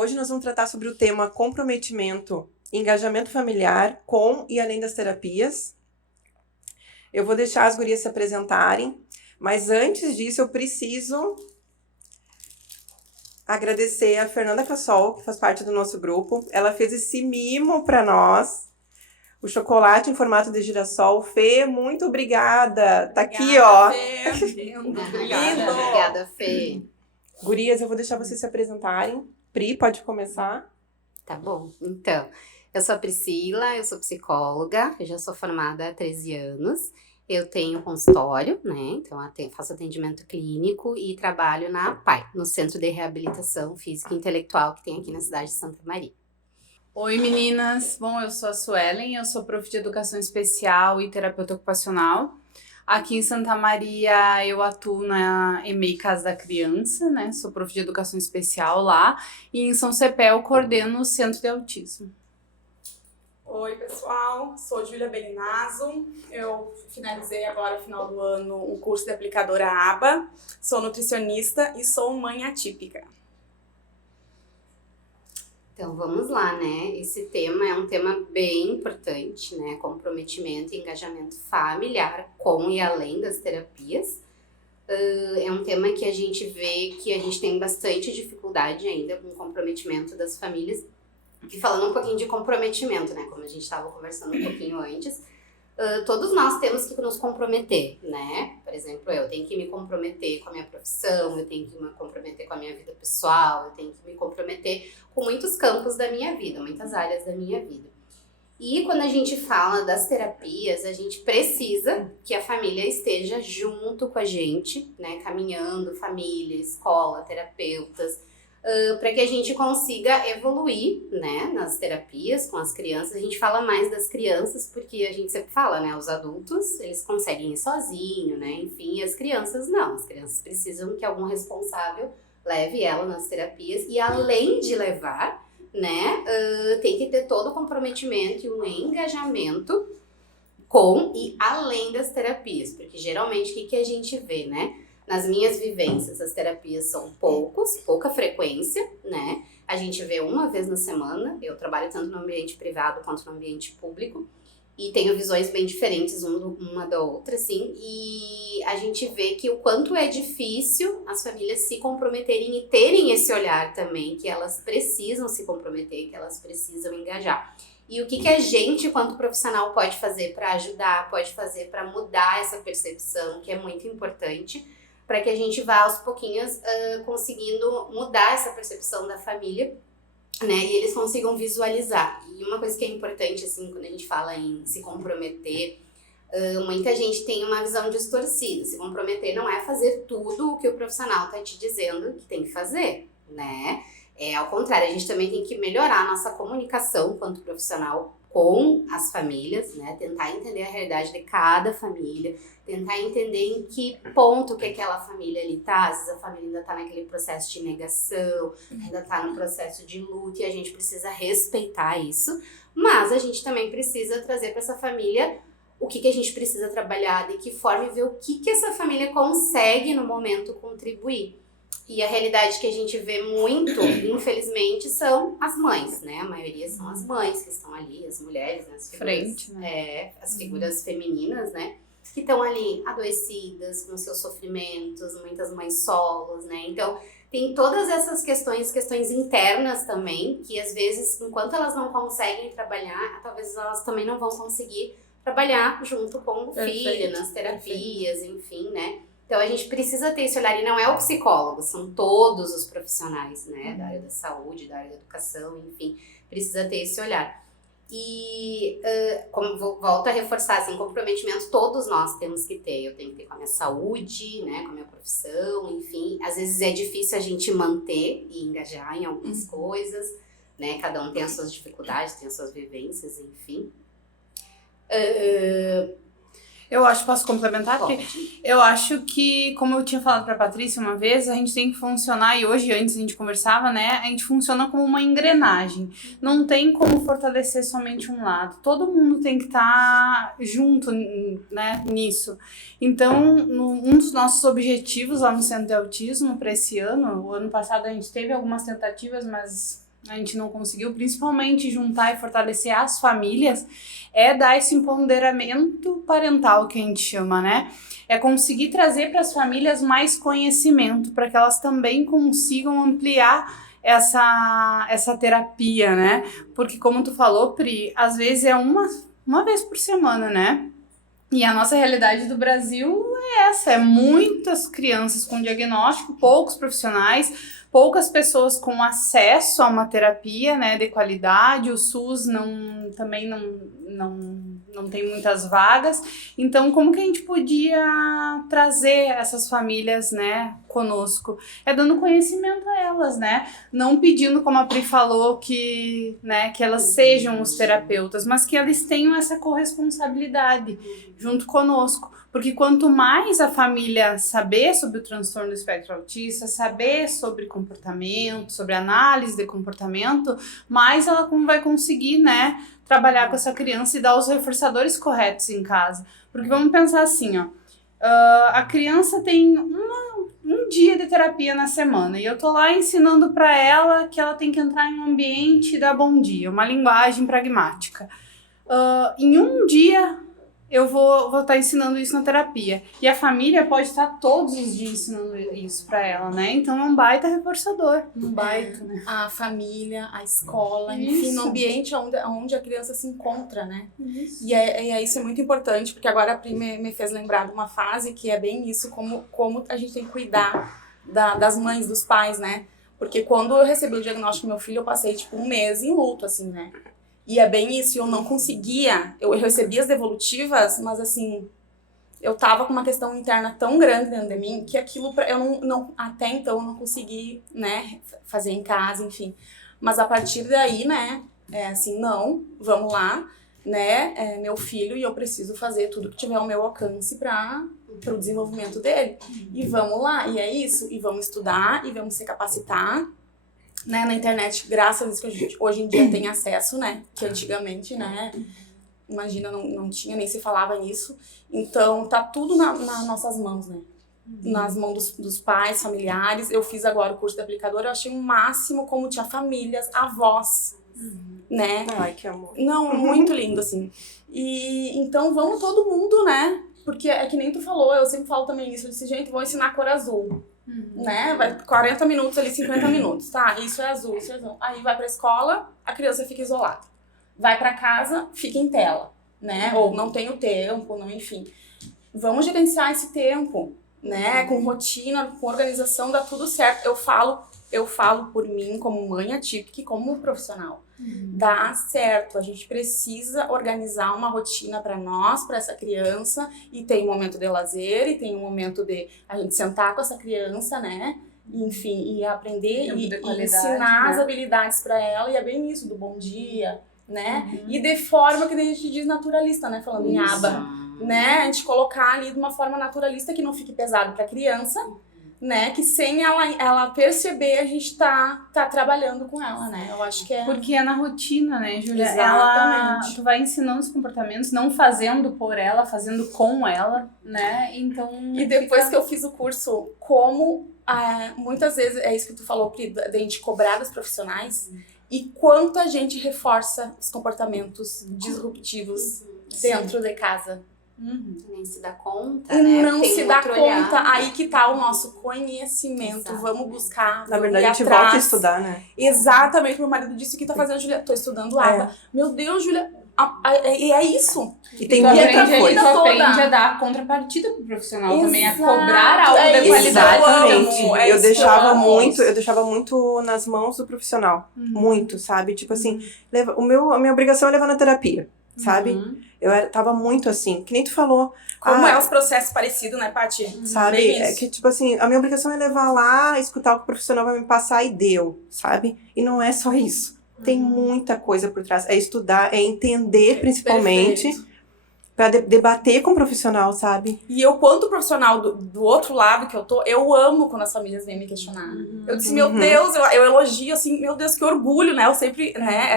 Hoje nós vamos tratar sobre o tema comprometimento e engajamento familiar com e além das terapias. Eu vou deixar as gurias se apresentarem, mas antes disso eu preciso agradecer a Fernanda Cassol, que faz parte do nosso grupo. Ela fez esse mimo para nós, o chocolate em formato de girassol. Fê, muito obrigada. Tá aqui, ó. Fê. Obrigada, Fê. Gurias, eu vou deixar vocês se apresentarem. Pri, pode começar. Tá bom. Então, eu sou a Priscila, eu sou psicóloga, eu já sou formada há 13 anos. Eu tenho consultório, né? Então, faço atendimento clínico e trabalho na APAI, no Centro de Reabilitação Física e Intelectual que tem aqui na cidade de Santa Maria. Oi, meninas. Bom, eu sou a Suelen, eu sou prof de Educação Especial e terapeuta ocupacional. Aqui em Santa Maria eu atuo na EMEI Casa da Criança, né? Sou prof de Educação Especial lá. E em São Cepé eu coordeno o Centro de Autismo. Oi, pessoal. Sou Júlia Belinazzo. Eu finalizei agora, no final do ano, um curso de aplicadora ABA. Sou nutricionista e sou mãe atípica. Então, vamos lá, né? Esse tema é um tema bem importante, né? Comprometimento e engajamento familiar com e além das terapias. É um tema que a gente vê que a gente tem bastante dificuldade ainda com o comprometimento das famílias. E falando um pouquinho de comprometimento, né? Como a gente estava conversando um pouquinho antes, todos nós temos que nos comprometer, né? Por exemplo, eu tenho que me comprometer com a minha profissão, eu tenho que me comprometer com a minha vida pessoal, eu tenho que me comprometer com muitos campos da minha vida, muitas áreas da minha vida. E quando a gente fala das terapias, a gente precisa que a família esteja junto com a gente, né? Caminhando, família, escola, terapeutas, para que a gente consiga evoluir, né, nas terapias com as crianças. A gente fala mais das crianças porque a gente sempre fala, né, os adultos, eles conseguem ir sozinhos, né, enfim, e as crianças não. As crianças precisam que algum responsável leve ela nas terapias e além de levar, né, tem que ter todo o comprometimento e um engajamento com e além das terapias, porque geralmente o que a gente vê, né? Nas minhas vivências, as terapias são pouca frequência, né? A gente vê uma vez na semana, eu trabalho tanto no ambiente privado quanto no ambiente público, e tenho visões bem diferentes uma da outra, assim, e a gente vê que o quanto é difícil as famílias se comprometerem e terem esse olhar também, que elas precisam se comprometer, que elas precisam engajar. E o que a gente, quanto profissional, pode fazer para ajudar, pode fazer para mudar essa percepção, que é muito importante, para que a gente vá aos pouquinhos conseguindo mudar essa percepção da família, né, e eles consigam visualizar. E uma coisa que é importante, assim, quando a gente fala em se comprometer, muita gente tem uma visão distorcida. Se comprometer não é fazer tudo o que o profissional está te dizendo que tem que fazer, né? Ao contrário, a gente também tem que melhorar a nossa comunicação quanto profissional com as famílias, né? Tentar entender a realidade de cada família, tentar entender em que ponto que aquela família ali tá. Às vezes a família ainda tá naquele processo de negação, ainda tá no processo de luto, e a gente precisa respeitar isso, mas a gente também precisa trazer para essa família o que a gente precisa trabalhar, de que forma, e ver o que essa família consegue no momento contribuir. E a realidade que a gente vê muito, infelizmente, são as mães, né? A maioria são as mães que estão ali, as mulheres, né? As figuras, Frente, né? As figuras femininas, né? Que estão ali adoecidas, com seus sofrimentos, muitas mães solos, né? Então, tem todas essas questões internas também, que às vezes, enquanto elas não conseguem trabalhar, talvez elas também não vão conseguir trabalhar junto com o filho, nas terapias, enfim, né? Então, a gente precisa ter esse olhar, e não é o psicólogo, são todos os profissionais, né, da área da saúde, da área da educação, enfim, precisa ter esse olhar. E, como volto a reforçar, assim, comprometimento todos nós temos que ter. Eu tenho que ter com a minha saúde, né, com a minha profissão, enfim. Às vezes é difícil a gente manter e engajar em algumas coisas, né, cada um tem as suas dificuldades, tem as suas vivências, enfim. Eu acho, posso complementar? Pode. Eu acho que, como eu tinha falado pra Patrícia uma vez, a gente tem que funcionar, e hoje, antes a gente conversava, né, a gente funciona como uma engrenagem. Não tem como fortalecer somente um lado. Todo mundo tem que estar junto, né, nisso. Então, um dos nossos objetivos lá no Centro de Autismo para esse ano, o ano passado a gente teve algumas tentativas, mas a gente não conseguiu, principalmente juntar e fortalecer as famílias, é dar esse empoderamento parental que a gente chama, né? É conseguir trazer para as famílias mais conhecimento, para que elas também consigam ampliar essa terapia, né? Porque como tu falou, Pri, às vezes é uma vez por semana, né? E a nossa realidade do Brasil é essa, é muitas crianças com diagnóstico, poucos profissionais, poucas pessoas com acesso a uma terapia, né, de qualidade. O SUS também não tem muitas vagas. Então, como que a gente podia trazer essas famílias, né, conosco? É dando conhecimento a elas, né? Não pedindo, como a Pri falou, que elas sejam os terapeutas, mas que eles tenham essa corresponsabilidade junto conosco. Porque quanto mais a família saber sobre o transtorno do espectro autista, saber sobre comportamento, sobre análise de comportamento, mais ela vai conseguir, né, trabalhar com essa criança e dar os reforçadores corretos em casa. Porque vamos pensar assim, ó, a criança tem um dia de terapia na semana e eu tô lá ensinando para ela que ela tem que entrar em um ambiente e dar bom dia, uma linguagem pragmática. Em um dia eu vou estar ensinando isso na terapia. E a família pode estar todos os dias ensinando isso pra ela, né? Então é um baita reforçador. Um baita, né? A família, a escola, enfim, no ambiente onde a criança se encontra, né? Isso. E isso é muito importante, porque agora a Pri me fez lembrar de uma fase que é bem isso, como a gente tem que cuidar das mães, dos pais, né? Porque quando eu recebi o diagnóstico do meu filho, eu passei, tipo, 1 mês em luto, assim, né? E é bem isso, eu não conseguia, eu recebi as devolutivas, mas assim, eu tava com uma questão interna tão grande dentro de mim, que aquilo, eu não até então, eu não consegui, né, fazer em casa, enfim. Mas a partir daí, né, assim, não, vamos lá, né, é meu filho e eu preciso fazer tudo que tiver ao meu alcance para o desenvolvimento dele. E vamos lá, e é isso, e vamos estudar, e vamos se capacitar, né, na internet, graças a Deus que a gente hoje em dia tem acesso, né, que antigamente, né, imagina, não tinha, nem se falava nisso. Então, tá tudo nas nossas mãos, né, nas mãos dos pais, familiares. Eu fiz agora o curso de aplicador, eu achei o máximo como tinha famílias, avós, né. Ai, que amor. Não, muito lindo, assim. E então, vamos todo mundo, né, porque é que nem tu falou, eu sempre falo também isso, eu disse, gente, vou ensinar cor azul. Né? Vai 40 minutos ali, 50 minutos, tá? Isso é azul, isso é azul. Aí vai pra escola, a criança fica isolada. Vai pra casa, fica em tela, né? Ou não tem o tempo, não, enfim. Vamos gerenciar esse tempo, né? Com rotina, com organização, dá tudo certo. Eu falo por mim como mãe atípica e como profissional. Dá certo, a gente precisa organizar uma rotina para nós, para essa criança, e tem um momento de lazer, e tem um momento de a gente sentar com essa criança, né? Enfim, e aprender e ensinar, né, as habilidades para ela, e é bem isso, do bom dia, né? E de forma que a gente diz naturalista, né? Falando em aba, né? A gente colocar ali de uma forma naturalista que não fique pesado para a criança, né, que sem ela perceber, a gente tá trabalhando com ela, né, eu acho que é... Porque é na rotina, né, Júlia? Exatamente. Tu vai ensinando os comportamentos, não fazendo por ela, fazendo com ela, né, então... E depois que eu fiz o curso, como muitas vezes, é isso que tu falou, Pri, da gente cobrar dos profissionais, e quanto a gente reforça os comportamentos disruptivos dentro de casa. Nem se dá conta, E né? não Tem se um dá outro conta, olhar. aí que tá o nosso conhecimento. Exato. Vamos buscar, Na vamos verdade, ir a gente atrás. volta a estudar, né? Exatamente, meu marido disse que tá fazendo, Júlia, tô estudando aba. Meu Deus, Júlia, e é isso. E tem Tu muita aprende, tu coisa. aprende a dar contrapartida pro profissional também, a Exato. cobrar algo É de isso. qualidade. Exatamente. amo, é Eu isso que eu deixava amo. muito nas mãos do profissional. Muito, sabe? Tipo assim, a minha obrigação é levar na terapia, sabe? Eu tava muito assim, que nem tu falou. Como é os processos parecidos, né, Paty? Sabe? Bem É isso. que, tipo assim, a minha obrigação é levar lá, escutar o que o profissional vai me passar e deu, sabe? E não é só isso. Tem muita coisa por trás. É estudar, é entender, principalmente, Perfeito. pra debater com o profissional, sabe? E eu, quanto profissional do outro lado que eu tô, eu amo quando as famílias vêm me questionar. Eu disse, meu Deus, eu elogio, assim, meu Deus, que orgulho, né? Eu sempre, né,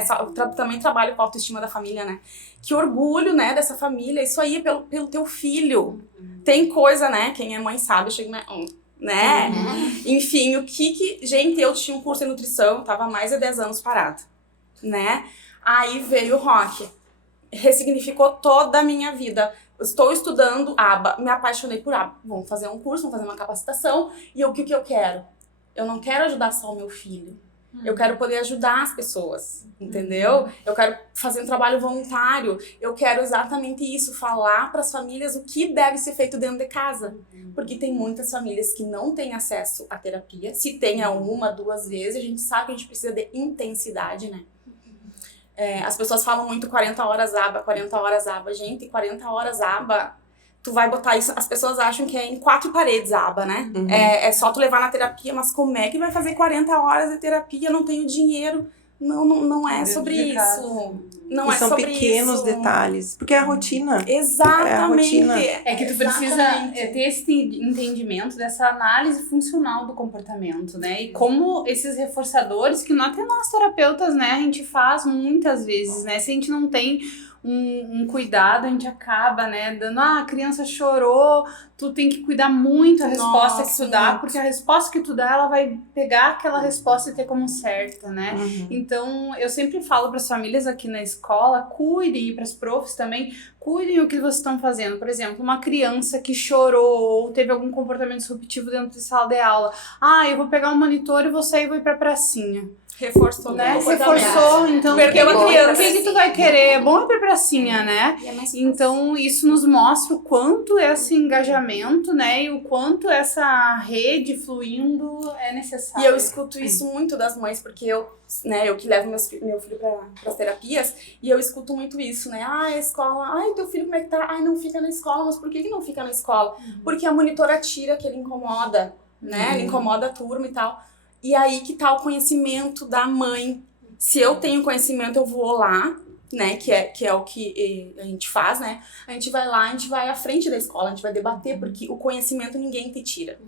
também trabalho com a autoestima da família, né? Que orgulho, né, dessa família. Isso aí é pelo teu filho. Tem coisa, né, quem é mãe sabe, chega, né? Enfim, gente, eu tinha um curso de nutrição, tava há mais de 10 anos parado, né? Aí veio o rock, ressignificou toda a minha vida. Estou estudando aba, me apaixonei por aba. Vamos fazer um curso, vamos fazer uma capacitação. E o que eu quero? Eu não quero ajudar só o meu filho. Eu quero poder ajudar as pessoas, entendeu? Eu quero fazer um trabalho voluntário. Eu quero exatamente isso, falar para as famílias o que deve ser feito dentro de casa. Porque tem muitas famílias que não têm acesso à terapia. Se tem uma, 2 vezes, a gente sabe que a gente precisa de intensidade, né? As pessoas falam muito 40 horas aba, 40 horas aba. Gente, 40 horas aba, tu vai botar isso... As pessoas acham que é em 4 paredes a aba, né? É só tu levar na terapia, mas como é que vai fazer 40 horas de terapia? Eu não tenho dinheiro. Não é sobre isso. Não é são sobre pequenos isso. detalhes. Porque é a rotina. Exatamente. É que tu precisa ter esse entendimento dessa análise funcional do comportamento, né? E como esses reforçadores, que até nós terapeutas, né, a gente faz muitas vezes, né? Se a gente não tem um cuidado, a gente acaba, né, dando, a criança chorou, tu tem que cuidar muito a resposta que tu dá, porque a resposta que tu dá, ela vai pegar aquela resposta e ter como certa, né? Então, eu sempre falo para as famílias aqui na escola, cuidem, e para as profs também, cuidem o que vocês estão fazendo. Por exemplo, uma criança que chorou ou teve algum comportamento disruptivo dentro de sala de aula. Eu vou pegar um monitor e vou sair e vou ir pra pracinha. Reforçou, né? Reforçou, então perdeu a criança. O que tu vai querer? É bom ir pra pracinha, né? Então isso nos mostra o quanto esse engajamento, né? E o quanto essa rede fluindo é necessário. E eu escuto isso muito das mães, porque eu que levo meu filho para as terapias, e eu escuto muito isso, né? A escola, teu filho como é que tá? Não fica na escola, mas por que não fica na escola? Porque a monitora tira que ele incomoda, né? Ele incomoda a turma e tal. E aí que tá o conhecimento da mãe. Se eu tenho conhecimento, eu vou lá, né? Que é o que a gente faz, né? A gente vai lá, a gente vai à frente da escola, a gente vai debater, porque o conhecimento ninguém te tira.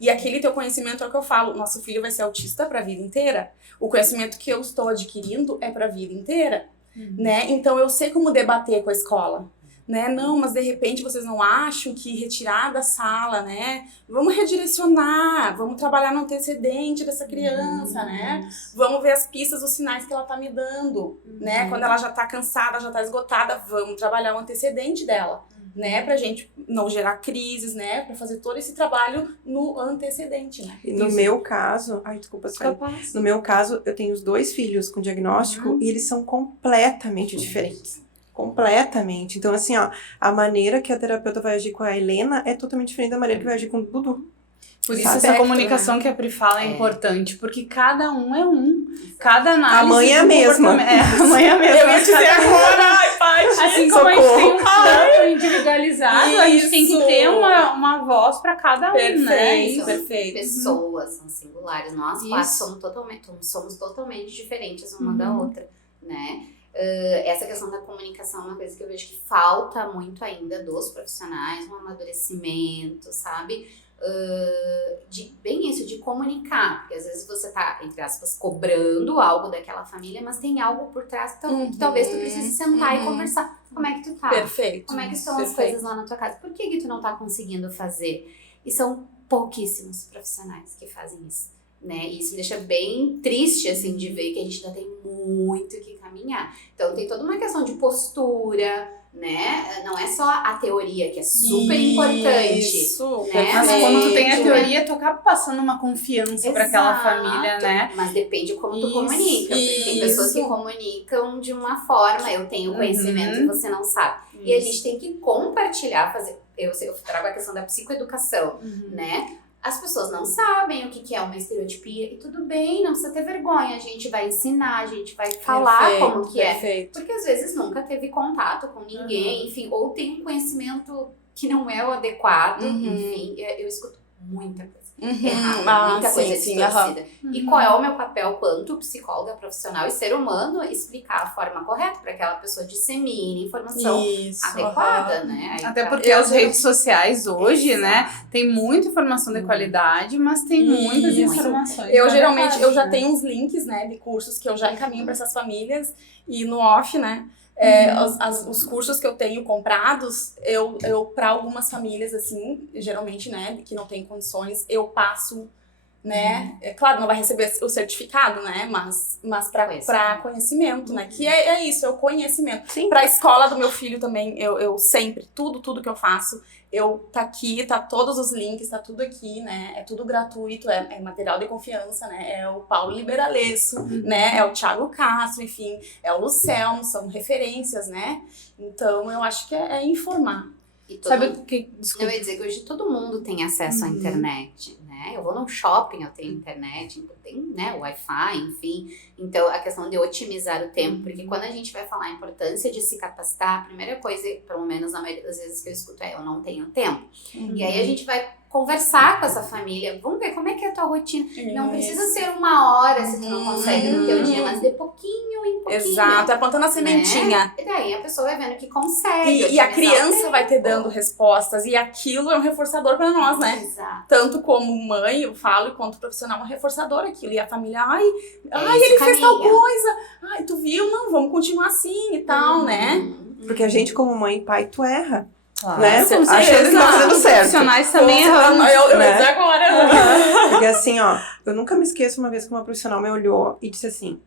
E aquele teu conhecimento é o que eu falo, nosso filho vai ser autista pra vida inteira. O conhecimento que eu estou adquirindo é pra vida inteira, né? Então eu sei como debater com a escola. Né? Não, mas de repente vocês não acham que retirar da sala, né? Vamos redirecionar, vamos trabalhar no antecedente dessa criança, né? Vamos ver as pistas, os sinais que ela tá me dando, né? Quando ela já tá cansada, já tá esgotada, vamos trabalhar o antecedente dela, né? Pra gente não gerar crises, né? Pra fazer todo esse trabalho no antecedente, né? E no meu caso... desculpa, no meu caso, eu tenho os 2 filhos com diagnóstico e eles são completamente diferentes. Completamente. Então, assim, a maneira que a terapeuta vai agir com a Helena é totalmente diferente da maneira que vai agir com o Dudu. Por isso essa comunicação que a Pri fala é importante, porque cada um é um. Cada análise... A mãe é a mesma. A mãe é a mesma. Eu ia dizer agora, pai, assim como a gente tem um plano individualizado, a gente tem que ter uma voz para cada um, perfeito, né? Perfeito. Pessoas são singulares. Nós 4 somos totalmente diferentes uma da outra, né? Essa questão da comunicação é uma coisa que eu vejo que falta muito ainda dos profissionais, um amadurecimento, sabe? Bem isso, de comunicar, porque às vezes você tá, entre aspas, cobrando algo daquela família, mas tem algo por trás que talvez tu precise sentar e conversar. Como é que tu tá? Perfeito. Como é que estão as coisas lá na tua casa? Por que tu não tá conseguindo fazer? E são pouquíssimos profissionais que fazem isso. Né? E isso me deixa bem triste, assim, de ver que a gente ainda tem muito que caminhar. Então, tem toda uma questão de postura, né? Não é só a teoria, que é super importante. Isso, né? Mas quando tu tem a teoria, tu acaba passando uma confiança para aquela família, né? Mas depende como tu comunica. Porque tem pessoas que comunicam de uma forma, eu tenho conhecimento e você não sabe. E a gente tem que compartilhar, eu trago a questão da psicoeducação, né? As pessoas não sabem o que é uma estereotipia e tudo bem, não precisa ter vergonha. A gente vai ensinar, a gente vai falar como que é. Porque às vezes nunca teve contato com ninguém, enfim, ou tem um conhecimento que não é o adequado, enfim, eu escuto muita coisa. Muita coisa distorcida. E qual é o meu papel quanto psicóloga profissional e ser humano? Explicar a forma correta para que aquela pessoa dissemine informação adequada, né? Aí, até porque as redes sociais hoje, né, tem muita informação de qualidade, mas tem muitas informações. Eu geralmente, eu já tenho uns links, né, de cursos que eu já encaminho para essas famílias e no off, né, Os cursos que eu tenho comprados, eu para algumas famílias, assim, geralmente, né, que não tem condições, eu passo, né, é claro, não vai receber o certificado, né, mas para conhecimento, né, que é isso, é o conhecimento. Sim. Pra escola do meu filho também, eu sempre, tudo que eu faço, tá aqui, tá todos os links, tá tudo aqui, né, é tudo gratuito, é material de confiança, né, é o Paulo Liberalesso, né, é o Thiago Castro, enfim, é o Lucelmo, são referências, né, então eu acho que é informar. E Sabe o que... Desculpa. Eu ia dizer que hoje todo mundo tem acesso à internet, né? Eu vou num shopping, eu tenho internet, tem, né, Wi-Fi, enfim. Então, a questão de otimizar o tempo, porque quando a gente vai falar a importância de se capacitar, a primeira coisa, pelo menos na maioria das vezes que eu escuto, é eu não tenho tempo. E aí a gente vai conversar com essa família, vamos ver como é que é a tua rotina. Não precisa ser 1 hora se tu não consegue no teu dia, mas de pouquinho em pouquinho. Exato, é plantando a sementinha. E daí a pessoa vai vendo que consegue. E a criança vai ter dando respostas, e aquilo é um reforçador para nós, né? Exato. Tanto como mãe, eu falo, quanto profissional, um reforçador aquilo. E a família, esse ele fez tal caminho. coisa, tu viu? Não, vamos continuar assim e tal, né? Porque a gente, como mãe e pai, tu erra. Claro, Né? com Achando que certeza. tá fazendo Os certo. profissionais também erramos. Eu né? ia dizer agora. Porque assim, ó, eu nunca me esqueço uma vez que uma profissional me olhou e disse assim: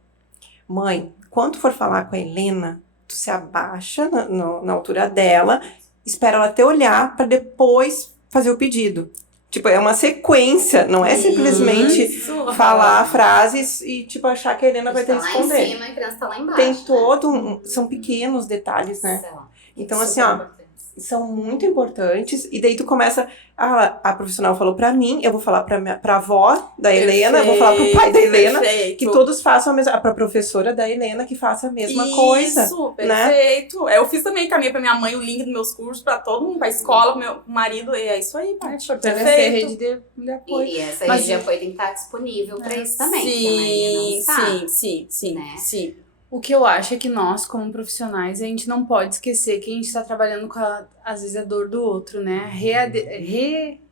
mãe, quando for falar com a Helena, tu se abaixa na altura dela, espera ela até olhar pra depois fazer o pedido. Tipo, é uma sequência, não é simplesmente falar frases e, tipo, achar que a Helena vai ter que Tá lá responder. em cima e a criança tá lá embaixo. Tem todo são pequenos detalhes, né? Então, assim, ó, são muito importantes, e daí tu começa, a profissional falou pra mim, eu vou falar pra avó da Helena, eu vou falar pro pai da Helena, que todos façam a mesma, pra professora da Helena que faça a mesma coisa. Isso, né? perfeito. Eu fiz também, encaminhei pra minha mãe o link dos meus cursos, pra todo mundo, pra escola, pro meu marido, e é isso aí, pai. Fortalecer a rede de apoio. E essa Mas- rede de apoio tem que estar disponível pra isso também. porque a maioria não está. Sim, né? sim. O que eu acho é que nós, como profissionais, a gente não pode esquecer que a gente está trabalhando com, às vezes, a dor do outro, né?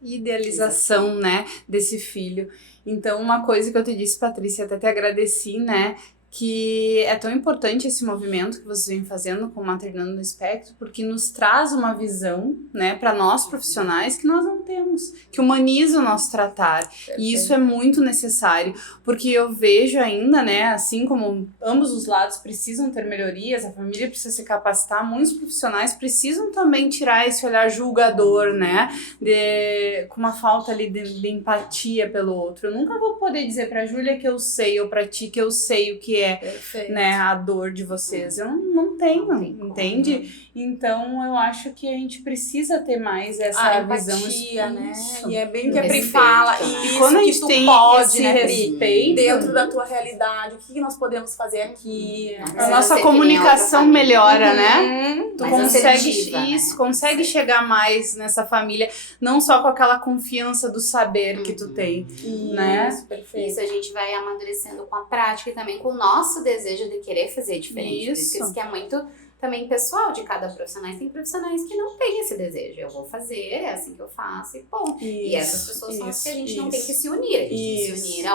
Reidealização, né, desse filho. Então, uma coisa que eu te disse, Patrícia, até te agradeci, né, que é tão importante esse movimento que vocês vêm fazendo com o Maternando no Espectro, porque nos traz uma visão, né, para nós profissionais que nós não temos, que humaniza o nosso tratar. E isso é muito necessário, porque eu vejo ainda, né, assim como ambos os lados precisam ter melhorias, a família precisa se capacitar, muitos profissionais precisam também tirar esse olhar julgador, né, com uma falta ali de empatia pelo outro. Eu nunca vou poder dizer pra Júlia que eu sei, ou pra ti que eu sei o que é, Perfeito. né, a dor de vocês. Eu não tenho, Não tem como, entende? Então, eu acho que a gente precisa ter mais essa visão. Empatia, né? Isso. E é bem o que a Pri Respeito, fala. né? E E quando a gente tu tem pode, esse né, Pri? respeito, Dentro da tua realidade, o que nós podemos fazer aqui? Não a precisa nossa ser que nem comunicação outra família. melhora, né? Tu Mais consegue assertiva, né? consegue chegar mais nessa família, não só com aquela confiança do saber que tu tem, né? Isso, perfeito. Isso a gente vai amadurecendo com a prática e também com o nosso desejo de querer fazer diferente. Por Isso. isso que é muito também pessoal de cada profissional. Tem profissionais que não têm esse desejo. Eu vou fazer, é assim que eu faço e ponto. E essas pessoas são as que a gente não tem que se unir. A gente tem que se unir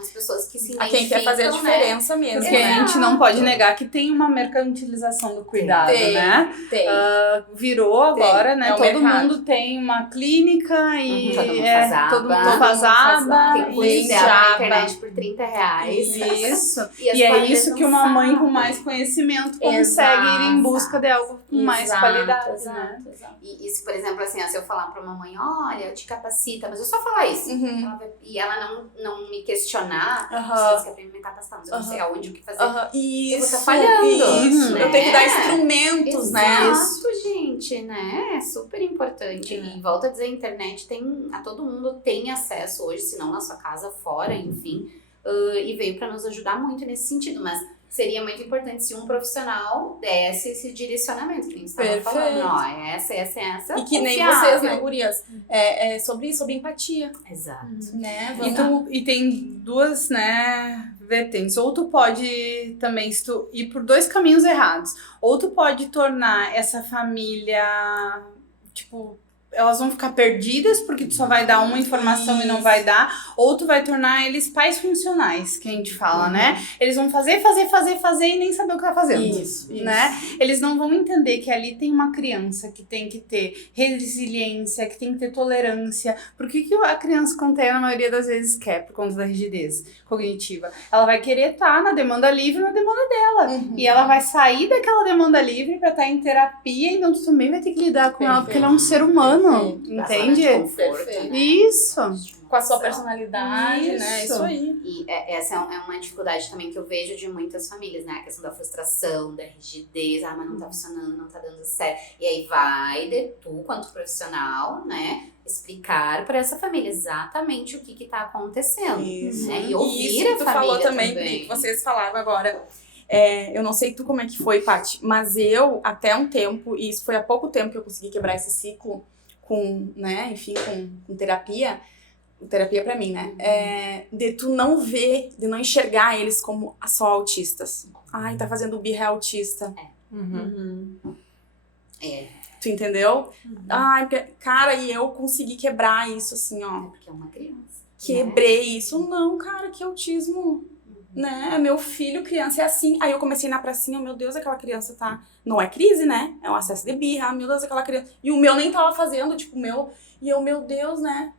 às pessoas que se identificam, A quem quer fazer a diferença mesmo. Porque a gente não pode negar que tem uma mercantilização do cuidado, Tem, né? tem. Virou agora, né? É o Todo mercado. mundo tem uma clínica e Todo mundo faz aba. todo mundo faz aba. Tem curso e dela na aba. internet por R$30. Isso. as E é famílias isso não que uma mãe com sabem. mais conhecimento consegue Exato. ir em busca de algo com mais Exato, qualidade, exato, né? exato. E se, por exemplo, assim, ó, se eu falar pra uma mãe, olha, te capacita, mas eu só falar isso. E ela não me questionar, Aham. você quer me capacitar, mas eu não sei aonde, o que fazer. Isso, Eu vou tá falhando, isso. né? Eu tenho que dar instrumentos, né? Exato, gente, né? É super importante. E volto a dizer, a internet a todo mundo tem acesso hoje, se não na sua casa, fora, enfim. E veio pra nos ajudar muito nesse sentido, mas seria muito importante se um profissional desse esse direcionamento, que a gente estava falando, ó, essa, E que nem confiável. vocês, né, gurias? É sobre isso, sobre empatia, Exato. né? E tem duas, né, vertentes. Ou tu pode também, se tu ir por dois caminhos errados. Ou tu pode tornar essa família, tipo, elas vão ficar perdidas porque tu só vai dar uma informação e não vai dar, ou tu vai tornar eles pais funcionais, que a gente fala, né? Eles vão fazer e nem saber o que tá fazendo. Isso. Né? Eles não vão entender que ali tem uma criança que tem que ter resiliência, que tem que ter tolerância. Por que a criança com TEA, na maioria das vezes, quer? Por conta da rigidez cognitiva. Ela vai querer estar na demanda livre, na demanda dela. E ela vai sair daquela demanda livre pra estar em terapia, então tu também vai ter que lidar com ela, porque ela é um ser humano. Entende? Conforto, né? Isso. Com a sua personalidade, né? Isso. Isso aí. E essa é uma dificuldade também que eu vejo de muitas famílias, né? A questão da frustração, da rigidez, mas não tá funcionando, não tá dando certo. E aí vai de tu, quanto profissional, né? Explicar para essa família exatamente o que tá acontecendo. Isso. Né? E ouvir Isso que a tu família falou também, Pri, que vocês falaram agora. Eu não sei tu como é que foi, Paty, mas eu, até um tempo, e isso foi há pouco tempo que eu consegui quebrar esse ciclo com, né, enfim, com terapia pra mim, né, de tu não ver, de não enxergar eles como só autistas. Ai, tá fazendo birra, é autista. Tu entendeu? Ai, cara, e eu consegui quebrar isso, assim, ó. Porque é uma criança. Quebrei isso. Não, cara, que autismo, né? Meu filho, criança, é assim. Aí eu comecei na pracinha, meu Deus, aquela criança tá... Não é crise, né? É um acesso de birra, meu Deus, aquela criança... E o meu nem tava fazendo, tipo, o meu... E eu, meu Deus, né?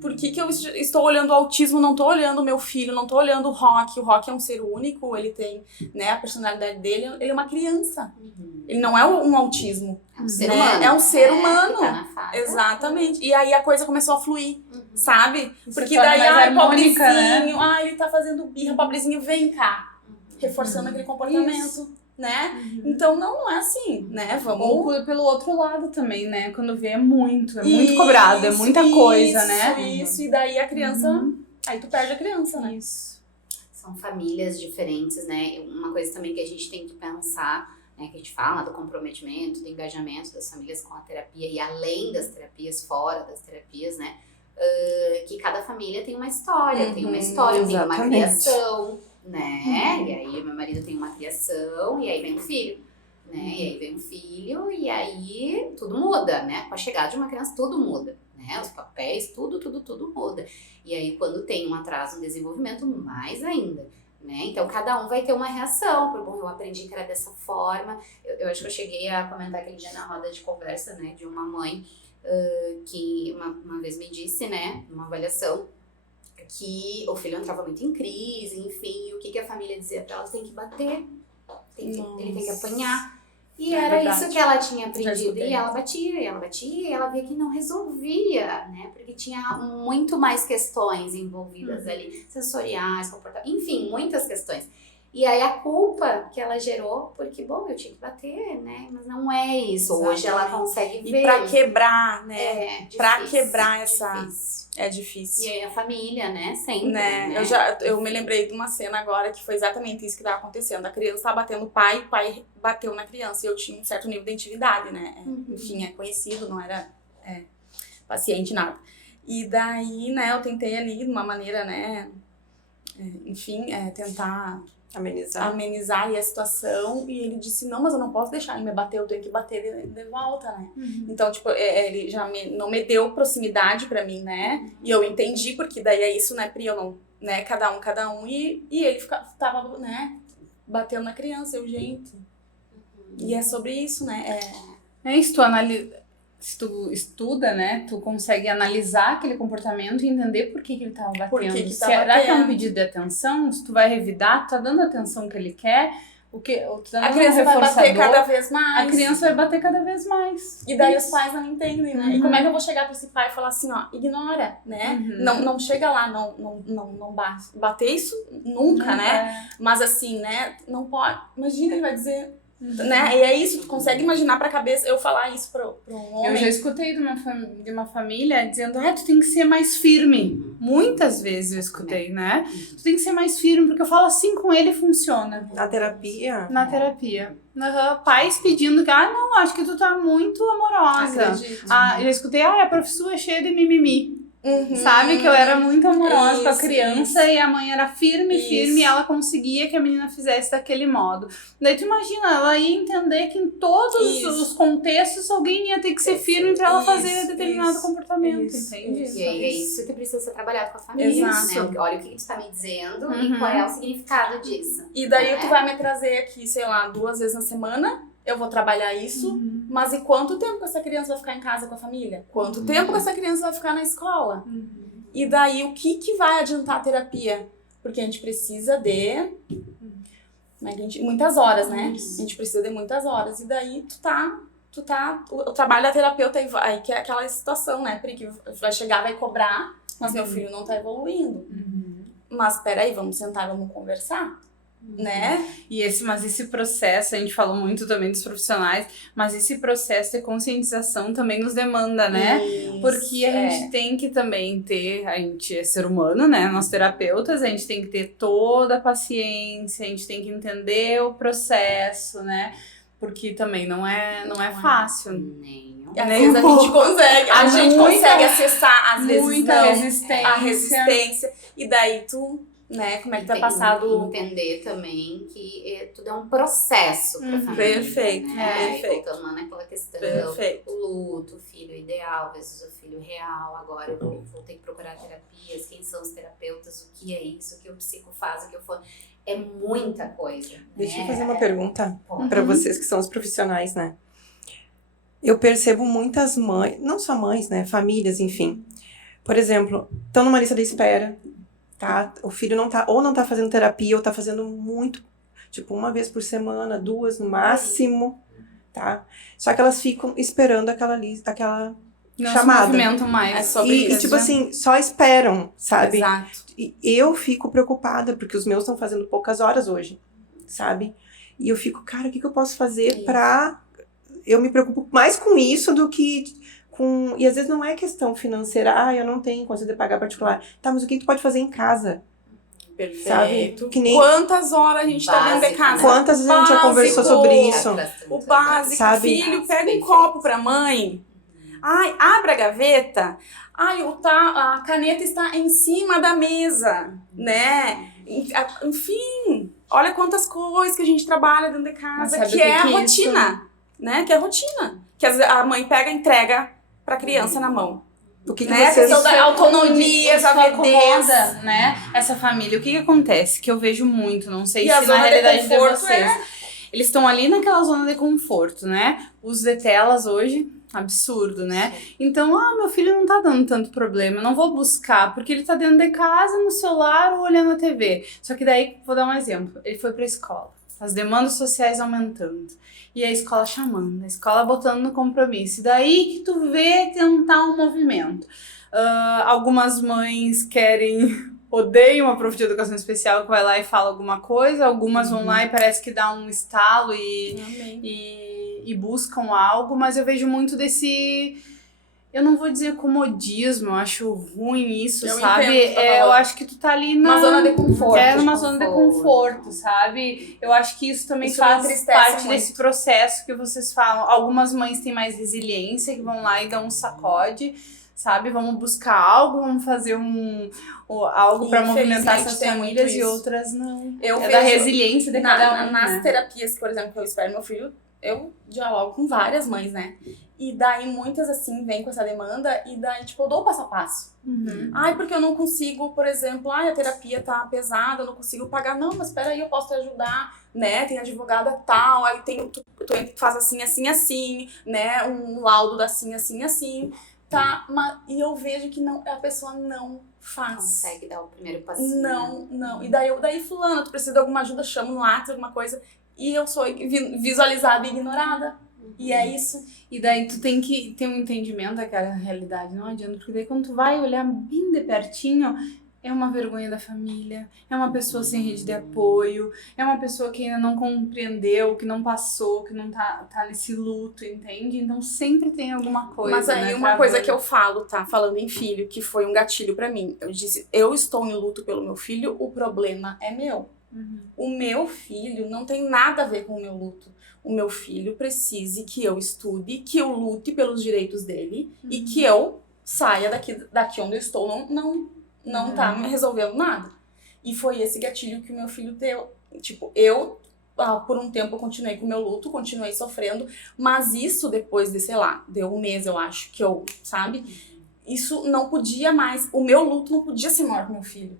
Por que eu estou olhando o autismo, não tô olhando o meu filho, não tô olhando o Rock. O Rock é um ser único, ele tem, né, a personalidade dele, ele é uma criança. Ele não é um autismo. É um ser né? humano. É um ser humano. Que tá na fase. Exatamente. E aí a coisa começou a fluir, sabe? Se Porque torna daí, mais ai, harmônica, pobrezinho, ai, ele tá fazendo birra, pobrezinho, vem cá. Reforçando aquele comportamento, né? Então, não é assim, né? Ou Vamos... pelo outro lado também, né? Quando vê é muito cobrado, é muita coisa, né? Isso, e daí a criança... Aí tu perde a criança, né? Isso. São famílias diferentes, né? Uma coisa também que a gente tem que pensar, né, que a gente fala do comprometimento, do engajamento das famílias com a terapia e além das terapias, fora das terapias, né? Que cada família tem uma história, tem uma exatamente. criação, né? E aí meu marido tem uma criação e aí vem o filho, né? E aí vem o filho e aí tudo muda, né? Com a chegada de uma criança tudo muda, né? Os papéis, tudo muda. E aí quando tem um atraso no desenvolvimento, mais ainda. Né? Então, cada um vai ter uma reação. Bom, eu aprendi que era dessa forma. Eu acho que eu cheguei a comentar aquele dia na roda de conversa, né, de uma mãe que uma vez me disse, né, numa avaliação, que o filho entrava muito em crise, enfim, e o que a família dizia pra ela? Tem que bater, ele tem que apanhar. E era verdade. isso que ela tinha aprendido. Já E ela batia, e ela via que não resolvia, né? Porque tinha muito mais questões envolvidas ali, sensoriais, comportamentais, enfim, muitas questões. E aí a culpa que ela gerou, porque, bom, eu tinha que bater, né? Mas não é isso. Exatamente. Hoje ela consegue ver. E pra quebrar, né? É, Pra difícil, quebrar essa... difícil. É difícil. E aí a família, né? Sempre, Né? né? Eu me lembrei de uma cena agora que foi exatamente isso que estava acontecendo. A criança tava batendo o pai bateu na criança. E eu tinha um certo nível de intimidade, né? Enfim, é conhecido, não era paciente, nada. E daí, né, eu tentei ali, de uma maneira, né, enfim, tentar amenizar ali a situação. E ele disse, não, mas eu não posso deixar ele me bater, eu tenho que bater de volta, né? Então, tipo, ele já não me deu proximidade pra mim, né? E eu entendi, porque daí é isso, né, Pri? Eu não, né, cada um, e ele tava, né, batendo na criança, eu, gente. E é sobre isso, né? Se tu estuda, né, tu consegue analisar aquele comportamento e entender por que ele tava batendo. Por que tá Será que é um batendo? pedido de atenção? Se tu vai revidar, tu tá dando a atenção que ele quer, ou tu tá dando A criança um vai bater reforçador, cada vez mais. a criança vai bater cada vez mais. E daí os pais não entendem, né? E como é que eu vou chegar pra esse pai e falar assim, ó, ignora, né? Não chega lá, não bate. Bater isso nunca, né? Mas assim, né? Não pode. Imagina, ele vai dizer... Né? E é isso, tu consegue imaginar pra cabeça eu falar isso pra um homem. Eu já escutei de uma família dizendo, tu tem que ser mais firme. Muitas vezes eu escutei, né? Tu tem que ser mais firme, porque eu falo assim com ele funciona. Na terapia? Na terapia. Pais pedindo que, não, acho que tu tá muito amorosa. Acredito. Eu escutei, a professora é cheia de mimimi. Sabe? Que eu era muito amorosa com a Isso, criança e a mãe era firme Isso. e ela conseguia que a menina fizesse daquele modo. Daí tu imagina, ela ia entender que em todos Isso. os contextos alguém ia ter que ser firme pra ela Isso, fazer determinado isso, comportamento, isso, entende? isso. E aí é isso que precisa ser trabalhado com a família, Exato. né? Olha o que tu tá me dizendo e qual é o significado disso. E daí né? tu vai me trazer aqui, sei lá, 2 vezes na semana, eu vou trabalhar isso, mas e quanto tempo que essa criança vai ficar em casa com a família? Quanto tempo que essa criança vai ficar na escola? E daí o que vai adiantar a terapia? Porque a gente precisa de muitas horas, né? A gente precisa de muitas horas. E daí o trabalho da terapeuta aí que é aquela situação, né? Porque vai chegar, vai cobrar, mas meu filho não tá evoluindo. Mas peraí, vamos sentar, vamos conversar, né? Mas esse processo, a gente falou muito também dos profissionais, mas esse processo de conscientização também nos demanda, né? Isso, Porque a gente tem que também ter, a gente é ser humano, né? Nós terapeutas, a gente tem que ter toda a paciência, a gente tem que entender o processo, né? Porque também não é fácil. Nenhum. E às vezes a gente consegue, a gente consegue acessar, às vezes muita não, resistência. a resistência. E daí tu, né, como é que tu vai passar do... Entender também que tudo é um processo pra família. Perfeito, né? perfeito. E voltando lá naquela questão, Perfeito. o luto, o filho ideal versus o filho real. Agora eu vou ter que procurar terapias, quem são os terapeutas, o que é isso, o que o psico faz, o que eu for. É muita coisa. Deixa né? eu fazer uma pergunta Pode. para vocês que são os profissionais, né? Eu percebo muitas mães, não só mães, né? Famílias, enfim. Por exemplo, estão numa lista de espera, tá? O filho não tá fazendo terapia, ou tá fazendo muito, tipo, 1 vez por semana, 2 no máximo, tá? Só que elas ficam esperando aquela Não chamada. se movimentam mais. É sobre E, isso, tipo né? assim, só esperam, sabe? Exato. E eu fico preocupada, porque os meus estão fazendo poucas horas hoje, sabe? E eu fico, cara, o que eu posso fazer Isso. pra... Eu me preocupo mais com isso do que com... E às vezes não é questão financeira, eu não tenho condição de pagar particular. Tá, mas o que tu pode fazer em casa? Perfeito. Sabe? Que nem... Quantas horas a gente tá dentro de Básico, casa? né? Quantas vezes a gente já Básico. conversou sobre isso? O básico, Sabe? filho, pega um Perfeito. copo pra mãe. Ai, abre a gaveta. Ai, a caneta está em cima da mesa, né? Enfim, olha quantas coisas que a gente trabalha dentro de Mas casa, sabe que o que é a que rotina, né? Que é a rotina. Que a mãe pega e entrega pra criança na mão. O que Né? A vocês... questão da autonomia, Isso avidez. acomoda, né? Essa família. O que acontece? Que eu vejo muito, não sei E se a na zona de realidade de conforto vocês. Eles estão ali naquela zona de conforto, né? Os de telas hoje, absurdo, né? Então, meu filho não tá dando tanto problema, eu não vou buscar, porque ele tá dentro de casa, no celular ou olhando a TV. Só que daí, vou dar um exemplo, ele foi pra escola, as demandas sociais aumentando, e a escola chamando, a escola botando no compromisso. E daí que tu vê tentar um movimento. Algumas mães odeiam a prof de educação especial que vai lá e fala alguma coisa, algumas vão lá e parece que dá um estalo e buscam algo, mas eu vejo muito desse... Eu não vou dizer comodismo, eu acho ruim isso, Eu sabe? entendo o que você tá Eu falando. acho que tu tá ali Uma zona de conforto. numa zona de conforto, sabe? Eu acho que isso também Isso me faz entristece parte muito. desse processo que vocês falam. Algumas mães têm mais resiliência, que vão lá e dão um sacode, sabe? Vamos buscar algo, vamos fazer algo pra movimentar essas Infelizmente, tem muito famílias e isso. outras não. Eu É da vejo- resiliência de cada um, nas né? terapias, por exemplo, que eu espero meu filho, eu dialogo com várias mães, né? E daí muitas, assim, vêm com essa demanda e daí, tipo, eu dou o passo a passo. Uhum. Ai, porque eu não consigo, por exemplo, a terapia tá pesada, eu não consigo pagar. Não, mas peraí, eu posso te ajudar, né? Tem advogada tal, aí tu faz assim, assim, assim, né? Um laudo da assim, assim, assim, tá? E eu vejo que a pessoa não faz. Consegue dar o primeiro passinho. Não. E daí fulano, tu precisa de alguma ajuda, chamo no WhatsApp, alguma coisa. E eu sou visualizada e ignorada. E é isso. E daí tu tem que ter um entendimento daquela realidade, não adianta, porque daí quando tu vai olhar bem de pertinho, é uma vergonha da família, é uma pessoa sem rede de apoio, é uma pessoa que ainda não compreendeu, que não passou, que não tá nesse luto, entende? Então sempre tem alguma coisa. Mas aí né, uma coisa travando. que eu falo, tá? Falando em filho, que foi um gatilho pra mim. Eu disse, eu estou em luto pelo meu filho, o problema é meu. Uhum. O meu filho não tem nada a ver com o meu luto. O meu filho precisa que eu estude, que eu lute pelos direitos dele e que eu saia daqui onde eu estou, não tá me resolvendo nada. E foi esse gatilho que o meu filho deu. Tipo, por um tempo eu continuei com o meu luto, continuei sofrendo, mas isso depois de, sei lá, deu um mês, eu acho, que eu, sabe? Isso não podia mais, o meu luto não podia ser maior que o meu filho.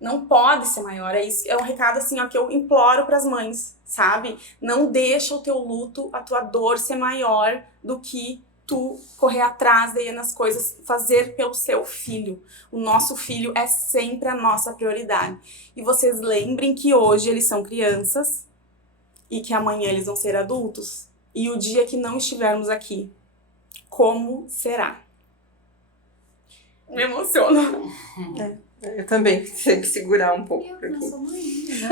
Não pode ser maior, é um recado assim, ó, que eu imploro pras mães, sabe? Não deixa o teu luto, a tua dor ser maior do que tu correr atrás daí nas coisas, fazer pelo seu filho. O nosso filho é sempre a nossa prioridade. E vocês lembrem que hoje eles são crianças e que amanhã eles vão ser adultos. E o dia que não estivermos aqui, como será? Me emociona. Eu também tenho que segurar um pouco. Eu não sou mãe, né?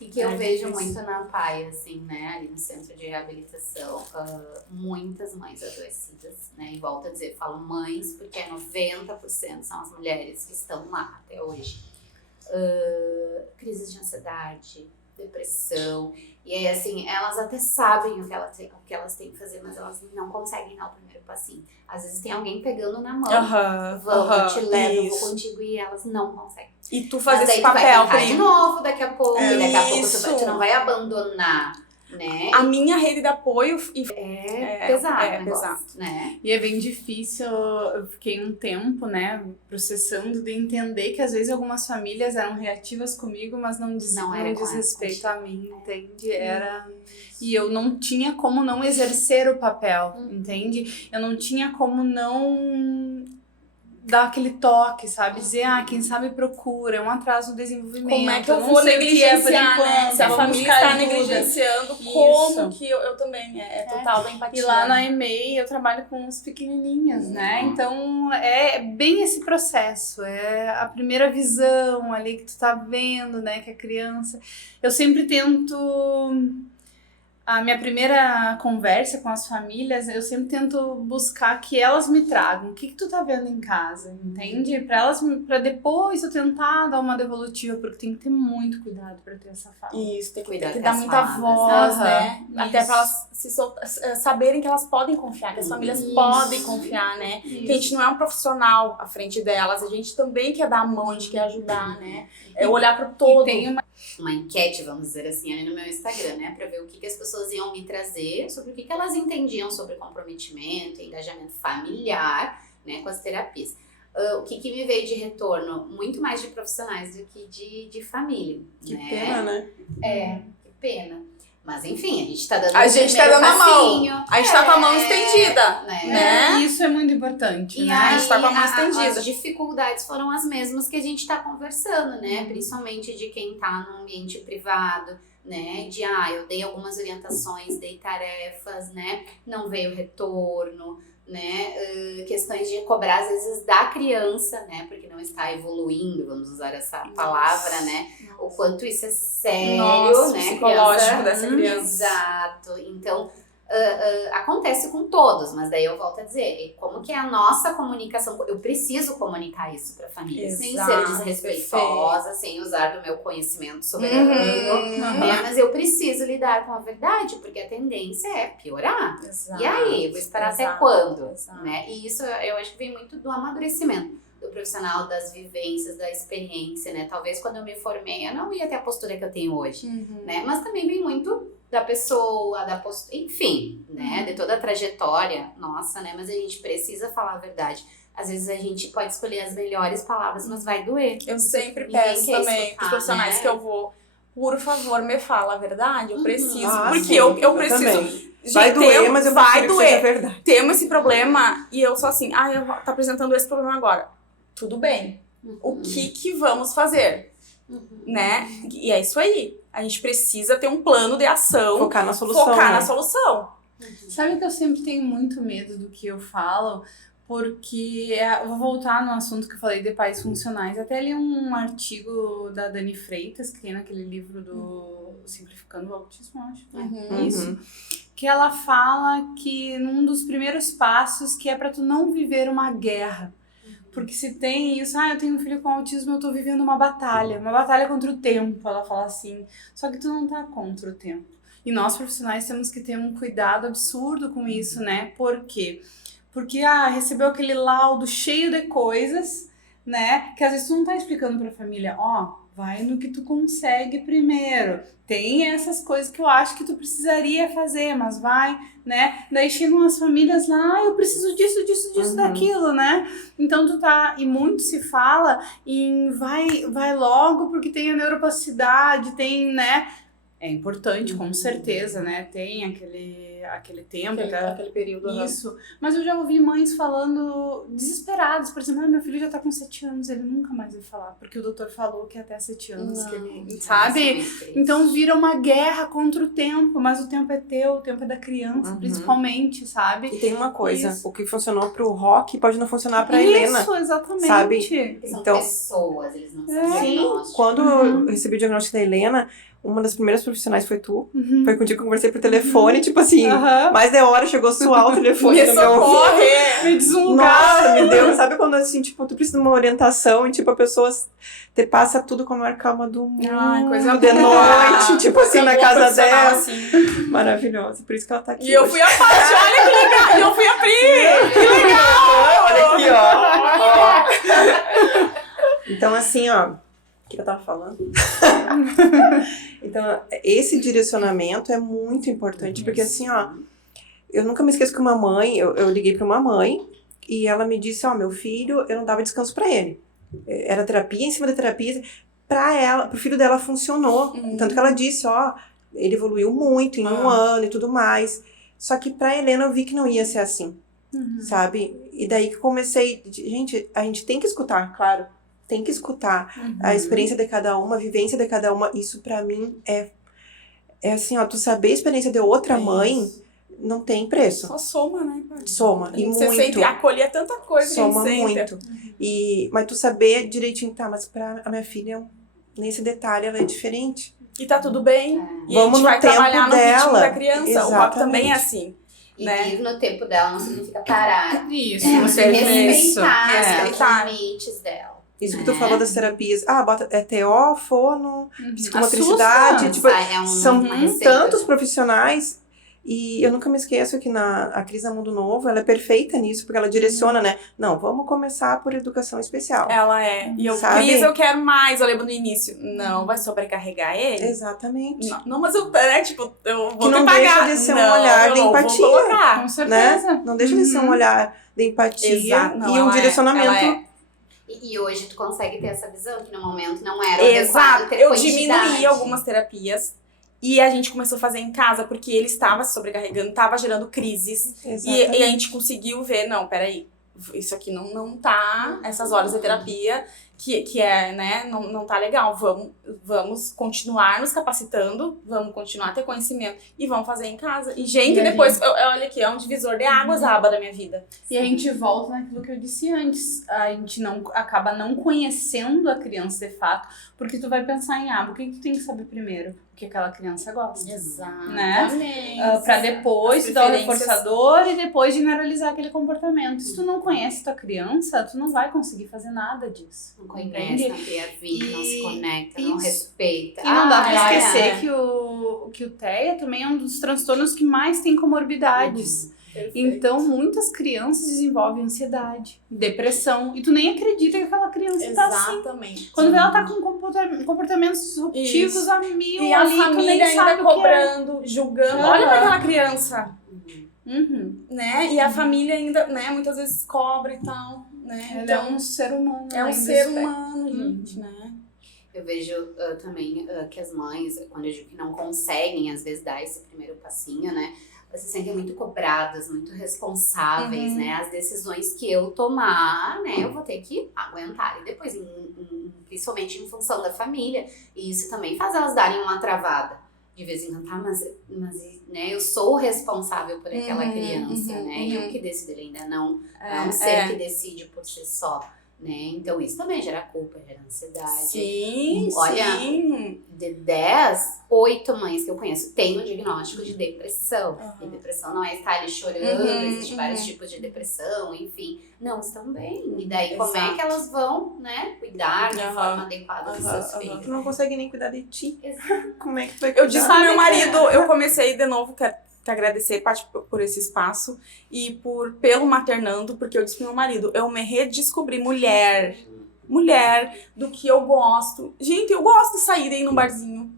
E que eu vejo muito na PAI, assim, né, ali no centro de reabilitação, muitas mães adoecidas, né, e volto a dizer, falo mães porque 90% são as mulheres que estão lá até hoje. Crises de ansiedade, depressão, e aí, assim, elas até sabem o que elas têm que fazer, mas elas não conseguem dar o primeiro passinho. Às vezes tem alguém pegando na mão, vamos, te levo, eu vou contigo, e elas não conseguem. E tu faz esse tu papel, vai de novo daqui a pouco, e daqui a pouco Isso. tu não vai abandonar, né? A minha rede de apoio É pesado o negócio, pesado. né? E é bem difícil, eu fiquei um tempo, né, processando de entender que às vezes algumas famílias eram reativas comigo, mas não diz respeito a mim, entende? E eu não tinha como não exercer o papel, entende? Eu não tinha como não dar aquele toque, sabe? Dizer, quem sabe procura, é um atraso no desenvolvimento. Como é que eu não vou sei o que é por negligenciar, né? enquanto, Se a vamos família buscar está ajuda. negligenciando, Isso. como que eu também, total da empatia. E lá na EMEI eu trabalho com os pequenininhos, né? Então é bem esse processo, é a primeira visão ali que tu tá vendo, né? Que a criança... Eu sempre tento... A minha primeira conversa com as famílias, eu sempre tento buscar que elas me tragam. O que tu tá vendo em casa, entende? Pra depois eu tentar dar uma devolutiva, porque tem que ter muito cuidado pra ter essa fala. Isso, tem que Cuidar dar com muita as voz, palavras, né? Isso. Até pra elas saberem que elas podem confiar, que as famílias Isso. podem confiar, né? Isso. Que a gente não é um profissional à frente delas, a gente também quer dar a mão, a gente quer ajudar, né? É olhar pro todo. E tem uma enquete, vamos dizer assim, ali no meu Instagram, né? Pra ver o que as pessoas iam me trazer, sobre o que elas entendiam sobre comprometimento, engajamento familiar, né? Com as terapias. O que me veio de retorno? Muito mais de profissionais do que de família, Que né? pena, né? Que pena. Mas enfim, a gente tá dando A gente tá dando a mão. A gente tá com a mão estendida, né? Isso é muito importante, E né? aí, gente tá com a mão estendida. as dificuldades foram as mesmas que a gente tá conversando, né? Principalmente de quem tá num ambiente privado, né? De, eu dei algumas orientações, dei tarefas, né? Não veio retorno, né? Questões de cobrar, às vezes, da criança, né? Porque não está evoluindo, vamos usar essa palavra, né? O quanto isso é sério, Nossa, né? psicológico dessa criança. Exato. Então, acontece com todos, mas daí eu volto a dizer, como que é a nossa comunicação? Eu preciso comunicar isso para a família, sem ser Exato, desrespeitosa, sem usar do meu conhecimento soberano, né? Mas eu preciso lidar com a verdade, porque a tendência é piorar. Exato. E aí, eu vou esperar até Exato, quando? exato. Né? E isso eu acho que vem muito do amadurecimento do profissional, das vivências, da experiência, né? Talvez quando eu me formei eu não ia ter a postura que eu tenho hoje, né? Mas também vem muito da pessoa, da postura, enfim, né? De toda a trajetória nossa, né? Mas a gente precisa falar a verdade. Às vezes a gente pode escolher as melhores palavras, mas vai doer. Eu sempre Ninguém peço quer também escutar, pros profissionais né? que eu vou, por favor, me fala a verdade, eu preciso, porque sim, eu preciso. também. Gente, Vai doer, mas eu vai prefiro que seja doer. verdade. Temos esse problema e eu sou assim, eu tá apresentando esse problema agora. Tudo bem. O que vamos fazer? Né? E é isso aí. A gente precisa ter um plano de ação, Focar na solução. focar né? na solução. Sabe que eu sempre tenho muito medo do que eu falo, porque eu vou voltar no assunto que eu falei de pais funcionais. Até li um artigo da Dani Freitas, que tem naquele livro do Simplificando o Autismo, acho. Uhum. Isso. Que ela fala que num dos primeiros passos que é pra tu não viver uma guerra. Porque se tem isso, eu tenho um filho com autismo, eu tô vivendo uma batalha contra o tempo, ela fala assim. Só que tu não tá contra o tempo. E nós profissionais temos que ter um cuidado absurdo com isso, né? Por quê? Porque, recebeu aquele laudo cheio de coisas, né? Que às vezes tu não tá explicando pra família, vai no que tu consegue primeiro. Tem essas coisas que eu acho que tu precisaria fazer, mas vai, né? Daí chegam as famílias lá, eu preciso disso, daquilo, né? Então tu tá, e muito se fala em vai logo porque tem a neuroplasticidade, tem, né? É importante, com certeza, né? Tem aquele tempo. Aquele período. Isso. Mas eu já ouvi mães falando desesperadas. Por exemplo, meu filho já tá com 7 anos, ele nunca mais vai falar. Porque o doutor falou que é até 7 anos. Que ele, sabe? Então vira uma guerra contra o tempo. Mas o tempo é teu, o tempo é da criança, principalmente, sabe? E tem uma coisa, Isso. o que funcionou pro Rock pode não funcionar pra Helena. Isso, exatamente. Sabe? São Então, pessoas, eles não são sim, diagnósticos. quando eu recebi o diagnóstico da Helena, uma das primeiras profissionais foi tu. Foi contigo que eu conversei por telefone, tipo assim, mais de hora chegou a suar o telefone Me no meu ouvido. socorre! Me diz um lugar. Nossa, me deu, sabe quando assim, tipo, tu precisa de uma orientação e tipo, a pessoa te passa tudo com a maior calma do mundo, Ai, coisa de boa. noite, tipo assim, na Boa casa profissional, dela. assim. Maravilhosa, por isso que ela tá aqui E eu hoje. fui a Paty, olha que legal! E eu fui a Pri! Que legal! Olha aqui, ó. Então, assim, ó, o que eu tava falando? Então, esse direcionamento é muito importante, porque assim, ó, eu nunca me esqueço que uma mãe, eu liguei pra uma mãe e ela me disse, meu filho, eu não dava descanso pra ele. Era terapia em cima da terapia. Pra ela, pro filho dela funcionou. Tanto que ela disse, ele evoluiu muito em 1 ano e tudo mais. Só que pra Helena eu vi que não ia ser assim, sabe? E daí que comecei, gente, a gente tem que escutar, claro. Tem que escutar a experiência de cada uma, a vivência de cada uma. Isso pra mim é assim, tu saber a experiência de outra mãe não tem preço. Só soma, né, Paty? Soma, e Você muito. sente, acolher tanta coisa Soma que a gente muito. sente. Mas tu saber direitinho, mas pra a minha filha, nesse detalhe, ela é diferente. E tá tudo bem. E Vamos a gente vai no tempo trabalhar no ritmo dela. da criança. O rock também é Exatamente. assim. E né? vir no tempo dela não significa parar. Isso, É você respeitar respeitar. os limites dela. Isso que tu falou das terapias. Bota TO, fono, psicomotricidade. Assusta. Tipo, são uma receita. tantos profissionais. E eu nunca me esqueço que a Cris da Mundo Novo, ela é perfeita nisso, porque ela direciona, né? Não, vamos começar por educação especial. Ela é. E eu, Sabe? Cris, eu quero mais. Eu lembro no início. Não, vai sobrecarregar ele? Exatamente. Não, mas eu, né, tipo, eu vou Que não te pagar. deixa de ser um Não, olhar eu de não empatia. Vou colocar. Com certeza. Né? Não deixa de ser um olhar de empatia Exato. Não, e um ela direcionamento. ela é. E hoje tu consegue ter essa visão, que no momento não era o Exato. adequado ter Eu quantidade. diminuí algumas terapias. E a gente começou a fazer em casa, porque ele estava se sobrecarregando, estava gerando crises. E a gente conseguiu ver, não, peraí, isso aqui não tá, essas horas de terapia, que é, né, não tá legal. Vamos continuar nos capacitando, vamos continuar a ter conhecimento e vamos fazer em casa. E, gente, depois, olha aqui, é um divisor de águas a aba da minha vida. E a gente volta naquilo que eu disse antes. A gente acaba não conhecendo a criança de fato, porque tu vai pensar em, o que tu tem que saber primeiro? O que aquela criança gosta. Exatamente. Pra depois As dar o preferências. reforçador e depois generalizar aquele comportamento. Se tu não conhece tua criança, tu não vai conseguir fazer nada disso. Não conhece, não cria vínculo, não se conecta, não isso. respeita. E não dá pra Ai, esquecer que o TEA também é um dos transtornos que mais tem comorbidades. Então, muitas crianças desenvolvem ansiedade, depressão, e tu nem acredita que aquela criança tá assim. Exatamente. Quando ela tá com comportamentos disruptivos Isso. a mil E a ali, tu família nem ainda sabe o que é. cobrando, julgando. Olha pra aquela criança, né? E a família ainda, né, muitas vezes cobra e tal, né? Ela é um ser humano. é um ainda, ser espera. humano, gente, né? Eu vejo também que as mães, quando eu digo que não conseguem, às vezes, dar esse primeiro passinho, né? Elas se sentem muito cobradas, muito responsáveis, né? As decisões que eu tomar, né? Eu vou ter que aguentar. E depois, principalmente em função da família. E isso também faz elas darem uma travada. De vez em quando, mas né? Eu sou o responsável por aquela criança, né? Eu que decido, ele ainda não é um ser que decide por si só. né? Então isso também gera culpa, gera ansiedade. Sim, Olha, sim. De 10, 8 mães que eu conheço têm um diagnóstico de depressão. E depressão não é estar ali chorando, existem vários tipos de depressão, enfim. Não estão bem. E daí como é que elas vão, né, cuidar de forma adequada dos seus filhos? Tu não consegue nem cuidar de ti. Exato. Como é que tu vai Eu cuidar? disse pro meu marido, eu comecei de novo, quero te agradecer, Paty, por esse espaço e pelo maternando, porque eu disse pro meu marido, eu me redescobri mulher do que eu gosto. Gente, eu gosto de sair aí no barzinho.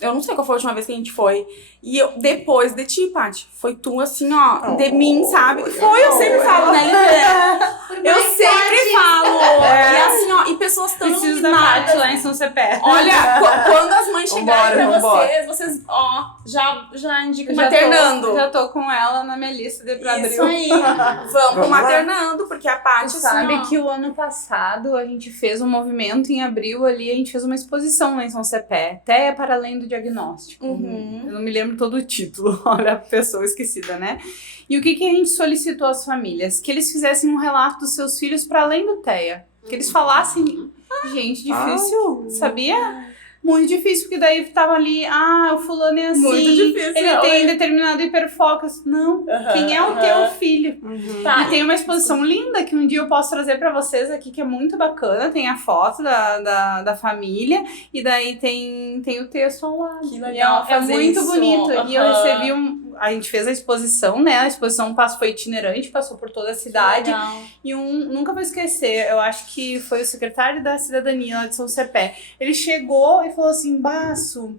Eu não sei qual foi a última vez que a gente foi. E eu, depois de ti, Paty, foi tu assim, ó, de mim, sabe? Foi, eu sempre falo, né, Lívia? Eu sempre falo. E assim, ó, e pessoas tão Preciso da Paty lá em São Cepé. Olha, quando as mães chegarem pra vambora. vocês, ó, já indicam maternando. Já tô com ela na minha lista de pra Isso abril. aí. Vamos pro maternando, porque a Paty, Tu assim, sabe ó, que o ano passado a gente fez um movimento em abril ali, a gente fez uma exposição lá em São Cepé, TEA para além do diagnóstico. Eu não me lembro todo o título, olha a pessoa esquecida, né? E o que a gente solicitou às famílias? Que eles fizessem um relato dos seus filhos para além do TEA. Que eles falassem, gente, difícil, sabia? Muito difícil, porque daí tava ali, o fulano é assim, Muito difícil, ele tem determinado hiperfoco. Não, quem é o teu filho? tá. E tem uma exposição linda que um dia eu posso trazer pra vocês aqui, que é muito bacana. Tem a foto da família e daí tem o texto ao lado. Que legal É fazer muito isso. bonito. E eu recebi a gente fez a exposição, né? A exposição foi itinerante, passou por toda a cidade. Legal. E nunca vou esquecer, eu acho que foi o secretário da cidadania lá de São Cepé. Ele chegou e falou assim, Basso,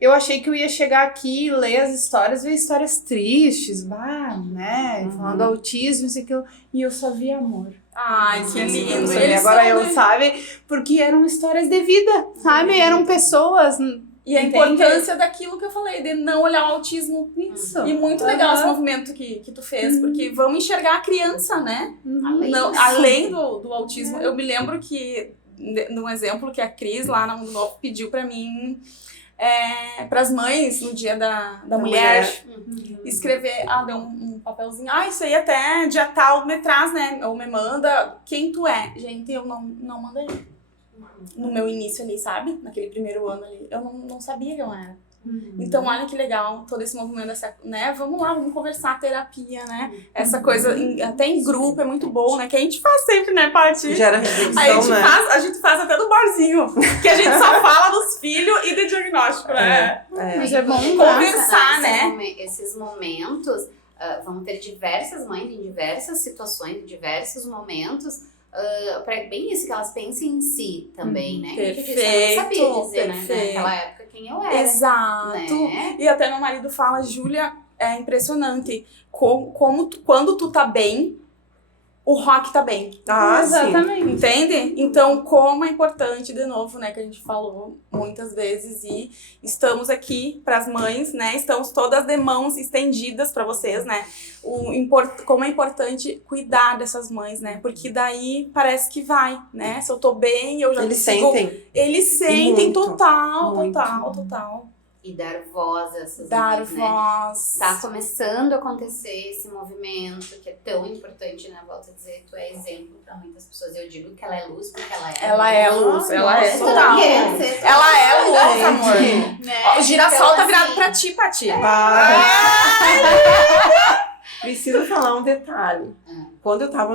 eu achei que eu ia chegar aqui e ler as histórias, ver histórias tristes, né? Falando do autismo, isso e aquilo. E eu só vi amor. Ai, que lindo. E agora eu, sabe? Porque eram histórias de vida, sabe? Eram pessoas. E a Entende? importância daquilo que eu falei, de não olhar o autismo. Isso. E muito legal esse movimento que tu fez, porque vamos enxergar a criança, né? Além do autismo. Eu me lembro que, num exemplo que a Cris, lá na Mundo Novo, pediu pra mim, para as mães, no dia da mulher, escrever, deu um papelzinho, isso aí até dia tal me traz, né? Ou me manda quem tu é. Gente, eu não mandei. No meu início ali, sabe? Naquele primeiro ano ali, eu não sabia quem eu era. Então, olha que legal, todo esse movimento, né? Vamos lá, vamos conversar, terapia, né? Essa coisa, até em grupo, é muito bom, né? Que a gente faz sempre, né, Paty? Gera reflexão, A gente faz até no barzinho, que a gente só fala dos filhos e de diagnóstico, né? Mas é bom conversar, né? Esses momentos, vão ter diversas mães em diversas situações, em diversos momentos, bem isso, que elas pensem em si também, né? Perfeito, eu não sabia dizer, né, naquela época quem eu era. Exato. Né? E até meu marido fala, Júlia, é impressionante quando tu tá bem, o rock tá bem. Exatamente. Entende? Então, como é importante, de novo, né, que a gente falou muitas vezes, e estamos aqui pras mães, né, estamos todas de mãos estendidas pra vocês, né, como é importante cuidar dessas mães, né, porque daí parece que vai, né, se eu tô bem, eu já Eles sentem. Eles sentem muito, total. E dar voz a essas Dar mães, né? voz. Tá começando a acontecer esse movimento que é tão importante, né? Volto a dizer, tu é exemplo pra muitas pessoas. Eu digo que ela é luz porque ela é. Ela é luz, ela é Nossa, total. criança, Ela é luz, amor. né? Ó, o girassol Então, tá virado assim, pra ti, Paty. Preciso falar um detalhe. Quando eu tava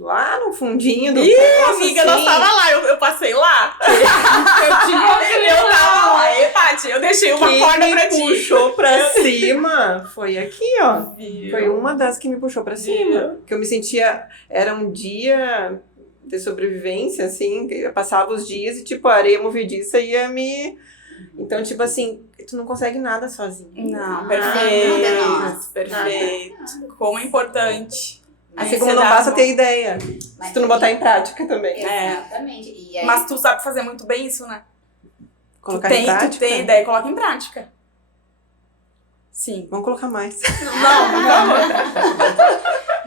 lá no fundinho do Ih, poço, amiga, assim, nós tava lá, eu passei lá. eu tava lá, e Paty, eu deixei uma quem corda me pra ti. puxou pra cima foi aqui, ó. Viu? Foi uma das que me puxou pra cima. Que eu me sentia... Era um dia de sobrevivência, assim. Que eu passava os dias e, tipo, a areia movediça ia me... Então, tipo assim, tu não consegue nada sozinho. Não, Nada. perfeito. Como é importante. Assim como não basta ter ideia. Mas Se tu não botar em prática também. Exatamente. E aí, Mas tu sabe fazer muito bem isso, né? Colocar tu em prática. Tu tem ideia, coloca em prática. Sim. Vamos colocar mais.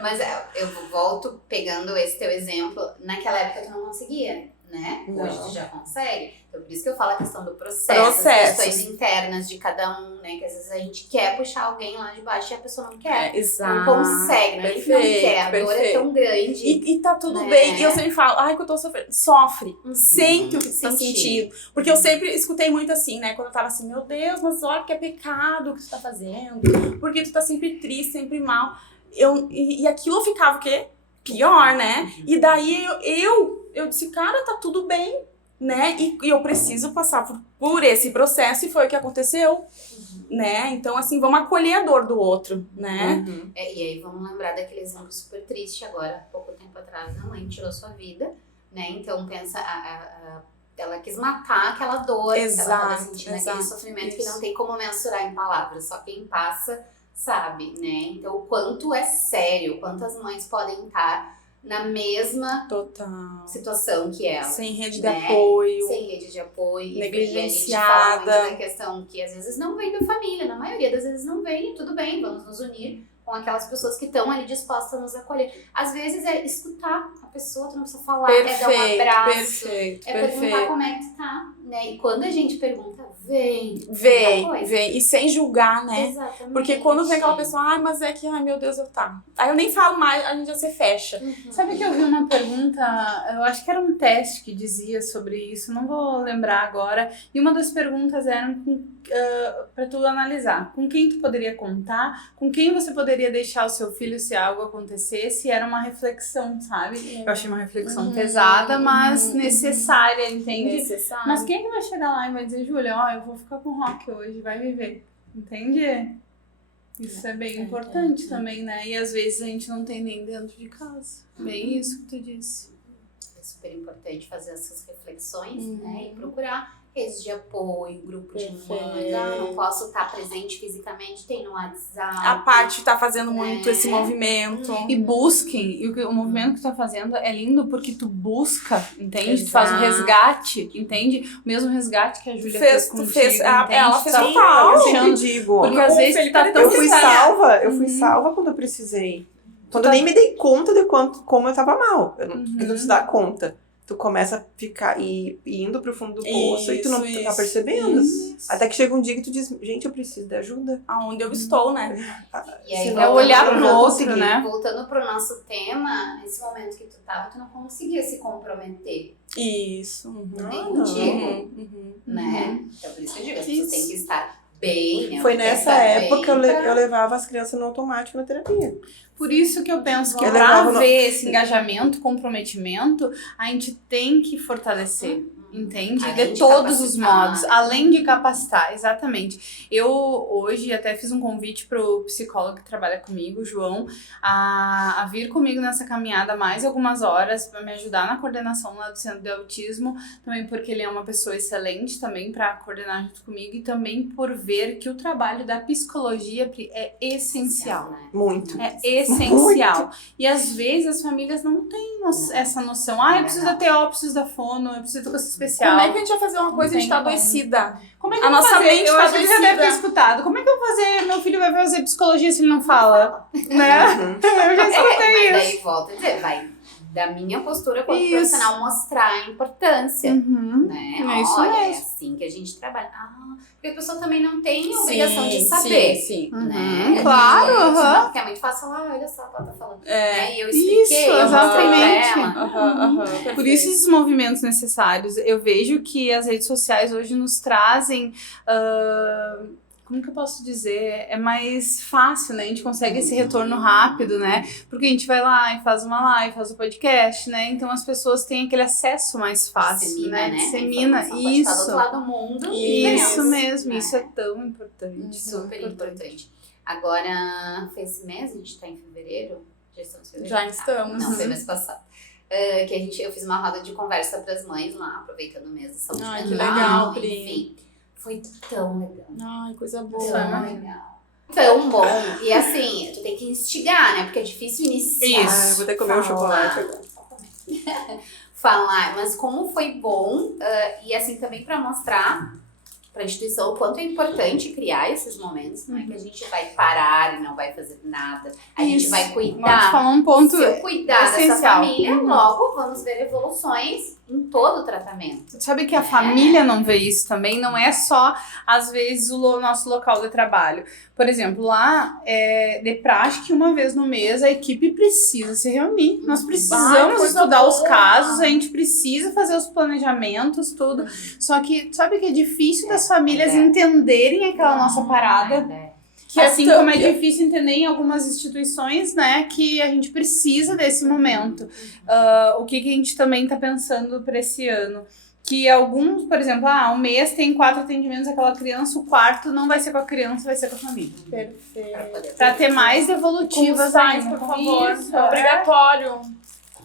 Mas eu volto pegando esse teu exemplo. Naquela época tu não conseguia, né? Não. Hoje tu já consegue. Então, por isso que eu falo a questão do processo, as questões internas de cada um, né? Que às vezes a gente quer puxar alguém lá de baixo e a pessoa não quer. Exato. Não consegue, né? Não quer, a dor é tão grande. E tá tudo né? bem. E eu sempre falo, ai, que eu tô sofrendo. Sofre. Sente o que tu tá Sentir. sentindo. Porque eu sempre escutei muito assim, né? Quando eu tava assim, meu Deus, mas olha que é pecado o que tu tá fazendo. Porque tu tá sempre triste, sempre mal. E aquilo ficava o quê? Pior, né? E daí eu disse, cara, tá tudo bem, né? E eu preciso passar por esse processo e foi o que aconteceu, né? Então, assim, vamos acolher a dor do outro, né? E aí vamos lembrar daquele exemplo super triste agora, há pouco tempo atrás, a mãe tirou sua vida, né? Então pensa, ela quis matar aquela dor que ela tava sentindo, aquele sofrimento que não tem como mensurar em palavras, só quem passa sabe, né? Então o quanto é sério, quantas mães podem estar na mesma situação que ela. Sem rede de né? apoio. Sem rede de apoio. Negligenciada. E a gente fala muito da questão que às vezes não vem da família, na maioria das vezes não vem, tudo bem, vamos nos unir com aquelas pessoas que estão ali dispostas a nos acolher. Às vezes é escutar a pessoa, tu não precisa falar, é dar um abraço, perguntar como é que tu tá, né? E quando a gente pergunta, vem. E sem julgar, né? Exatamente. Porque quando vem aquela pessoa, ai, mas é que, ai meu Deus, Aí eu nem falo mais, a gente já se fecha. Sabe que eu vi uma pergunta, eu acho que era um teste que dizia sobre isso, não vou lembrar agora, e uma das perguntas era pra tu analisar, com quem tu poderia contar, com quem você poderia deixar o seu filho se algo acontecesse, era uma reflexão, sabe? Eu achei uma reflexão pesada, mas necessária, entende? Necessário. Mas quem é que vai chegar lá e vai dizer, Júlia, ó, eu vou ficar com o Rock hoje, vai viver, entende? Isso é bem importante também, né? E às vezes a gente não tem nem dentro de casa. Bem isso que tu disse. É super importante fazer essas reflexões, né? E procurar redes de apoio, grupo de mães. Não posso estar presente fisicamente, tem no WhatsApp. A Paty tá fazendo muito esse movimento. E busquem, e o movimento que tu tá fazendo é lindo porque tu busca, entende? Tu faz o resgate, entende? O mesmo resgate que a Júlia fez contigo, entende? Ela fez Tá total. Eu sempre digo. Porque às vezes tu tá tão Eu fui salva quando eu precisei. Quando eu nem me dei conta de como eu tava mal. Porque tu se dá conta. Tu começa a ficar indo pro fundo do poço e tu não tá percebendo. Até que chega um dia que tu diz, gente, eu preciso de ajuda. Aonde eu estou, né? E aí, é olhar pro outro, conseguir. né? Voltando pro nosso tema, nesse momento que tu tava, tu não conseguia se comprometer. Isso. Nem contigo. Né? Então, por isso que eu digo, tu tem que estar bem, né? Foi nessa época eu levava as crianças no automático na terapia. Por isso que eu penso que Eu pra levava ver esse engajamento, comprometimento, a gente tem que fortalecer. Entende? Além De de todos os capacitar. modos, além de capacitar, exatamente. Eu hoje até fiz um convite pro psicólogo que trabalha comigo, o João, a vir comigo nessa caminhada mais algumas horas para me ajudar na coordenação lá do Centro de Autismo, também porque ele é uma pessoa excelente também para coordenar junto comigo e também por ver que o trabalho da psicologia é essencial. Né? Muito. É essencial. E às vezes as famílias não têm essa noção. Eu preciso da TO, eu preciso da fono, eu preciso da coisa especial. Como é que a gente vai fazer uma coisa e a gente tá Não tem adoecida? Como é que A eu vou nossa fazer? mente Eu tá acho que ele já deve ter adoecida. escutado. Como é que eu vou fazer? Meu filho vai fazer psicologia se ele não fala? Né? Eu já escutei Mas isso. daí volta a dizer, vai da minha postura como Isso. profissional mostrar a importância. Né? É isso Olha, é mesmo. assim que a gente trabalha. Porque a pessoa também não tem a obrigação de saber. Sim. Né? Claro, Senão, porque é muito fácil falar, olha só o que ela tá falando. Né? E eu expliquei, Isso, eu mostrei pra exatamente. ela. Por isso esses movimentos necessários. Eu vejo que as redes sociais hoje nos trazem... como que eu posso dizer? É mais fácil, né? A gente consegue esse retorno rápido, né? Porque a gente vai lá e faz uma live, faz o podcast, né? Então as pessoas têm aquele acesso mais fácil, Dissemina, né? Dissemina, A informação pode estar do outro isso. lado do mundo. Isso vemos, mesmo, né? isso é tão importante. Super importante. Agora, foi esse mês, a gente tá em fevereiro? Já estamos em fevereiro? Já estamos. Não, foi mês passado. Que eu fiz uma roda de conversa pras mães lá, aproveitando o mês da saúde Ai, mental. que legal, Pri. Enfim, foi tão legal. Ai, coisa Tão boa. legal. Tão bom. E assim, tu tem que instigar, né? Porque é difícil iniciar. Isso. Eu vou ter que comer um chocolate agora. Falar, mas como foi bom, e assim também para mostrar para a instituição o quanto é importante criar esses momentos, não é que a gente vai parar e não vai fazer nada, a gente Isso. vai Vamos cuidar. falar um ponto Se eu cuidar dessa essencial. família, logo vamos ver evoluções em todo o tratamento. Sabe que a família não vê isso também? Não é só, às vezes, o nosso local de trabalho. Por exemplo, lá é de praxe que uma vez no mês a equipe precisa se reunir. Nós precisamos coisa estudar boa. os casos, a gente precisa fazer os planejamentos, tudo. Só que, sabe que é difícil das famílias entenderem aquela nossa parada? Que é Assim tão- como é difícil entender em algumas instituições, né, que a gente precisa desse momento. O que a gente também tá pensando para esse ano? Que alguns, por exemplo, um mês tem 4 atendimentos àquela criança, o quarto não vai ser com a criança, vai ser com a família. Perfeito. Pra ter mais Com os devolutivas pais, ainda. por favor. Isso, É obrigatório.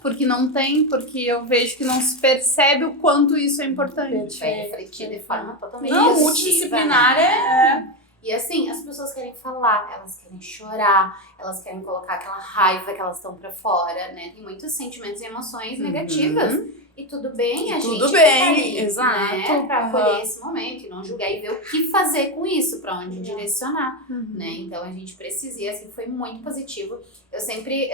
porque não tem, porque eu vejo que não se percebe o quanto isso é importante. Vai refletir de forma totalmente Não, positiva, multidisciplinar né? E assim, as pessoas querem falar, elas querem chorar, elas querem colocar aquela raiva que elas estão pra fora, né? Tem muitos sentimentos e emoções negativas. E tudo bem, a gente tudo fica bem, ali, exato. né? Pra acolher esse momento e não julgar e ver o que fazer com isso, pra onde direcionar, né? Então a gente precisa, e assim, foi muito positivo. Eu sempre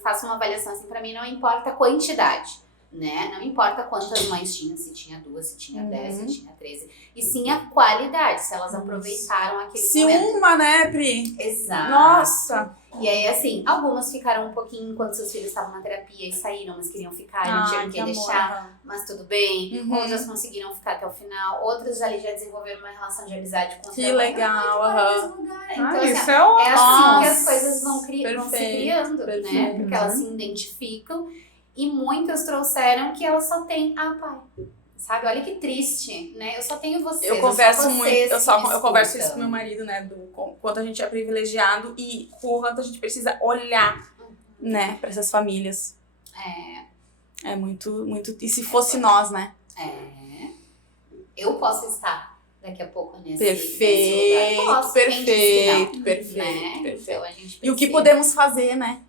faço uma avaliação assim, pra mim não importa a quantidade, né? Não importa quantas mães tinham, se tinha 2, se tinha 10, se tinha 13. E sim a qualidade, se elas aproveitaram aquele Se momento. uma, né, Pri? Exato. Nossa. E aí, assim, algumas ficaram um pouquinho enquanto seus filhos estavam na terapia e saíram, mas queriam ficar e não tinham que deixar, mas tudo bem. Uhum. Outras conseguiram ficar até o final, outros ali já desenvolveram uma relação de amizade com Que legal, Então, assim, Isso é ótimo. é assim Nossa, que as coisas vão se perfeito, criando, né? perfeito. Porque elas se identificam e muitas trouxeram que elas só têm pai. Sabe? Olha que triste, né? Eu só tenho vocês. Eu converso só muito, vocês eu converso escutam. isso com meu marido, né, do quanto a gente é privilegiado e quanto a gente precisa olhar, né, pra essas famílias. É muito, muito, e se fosse nós, né? Eu posso estar daqui a pouco nesse Perfeito, lugar. Posso, quem disse que não, perfeito, né? perfeito. Então a gente E o que precisa. podemos fazer, né?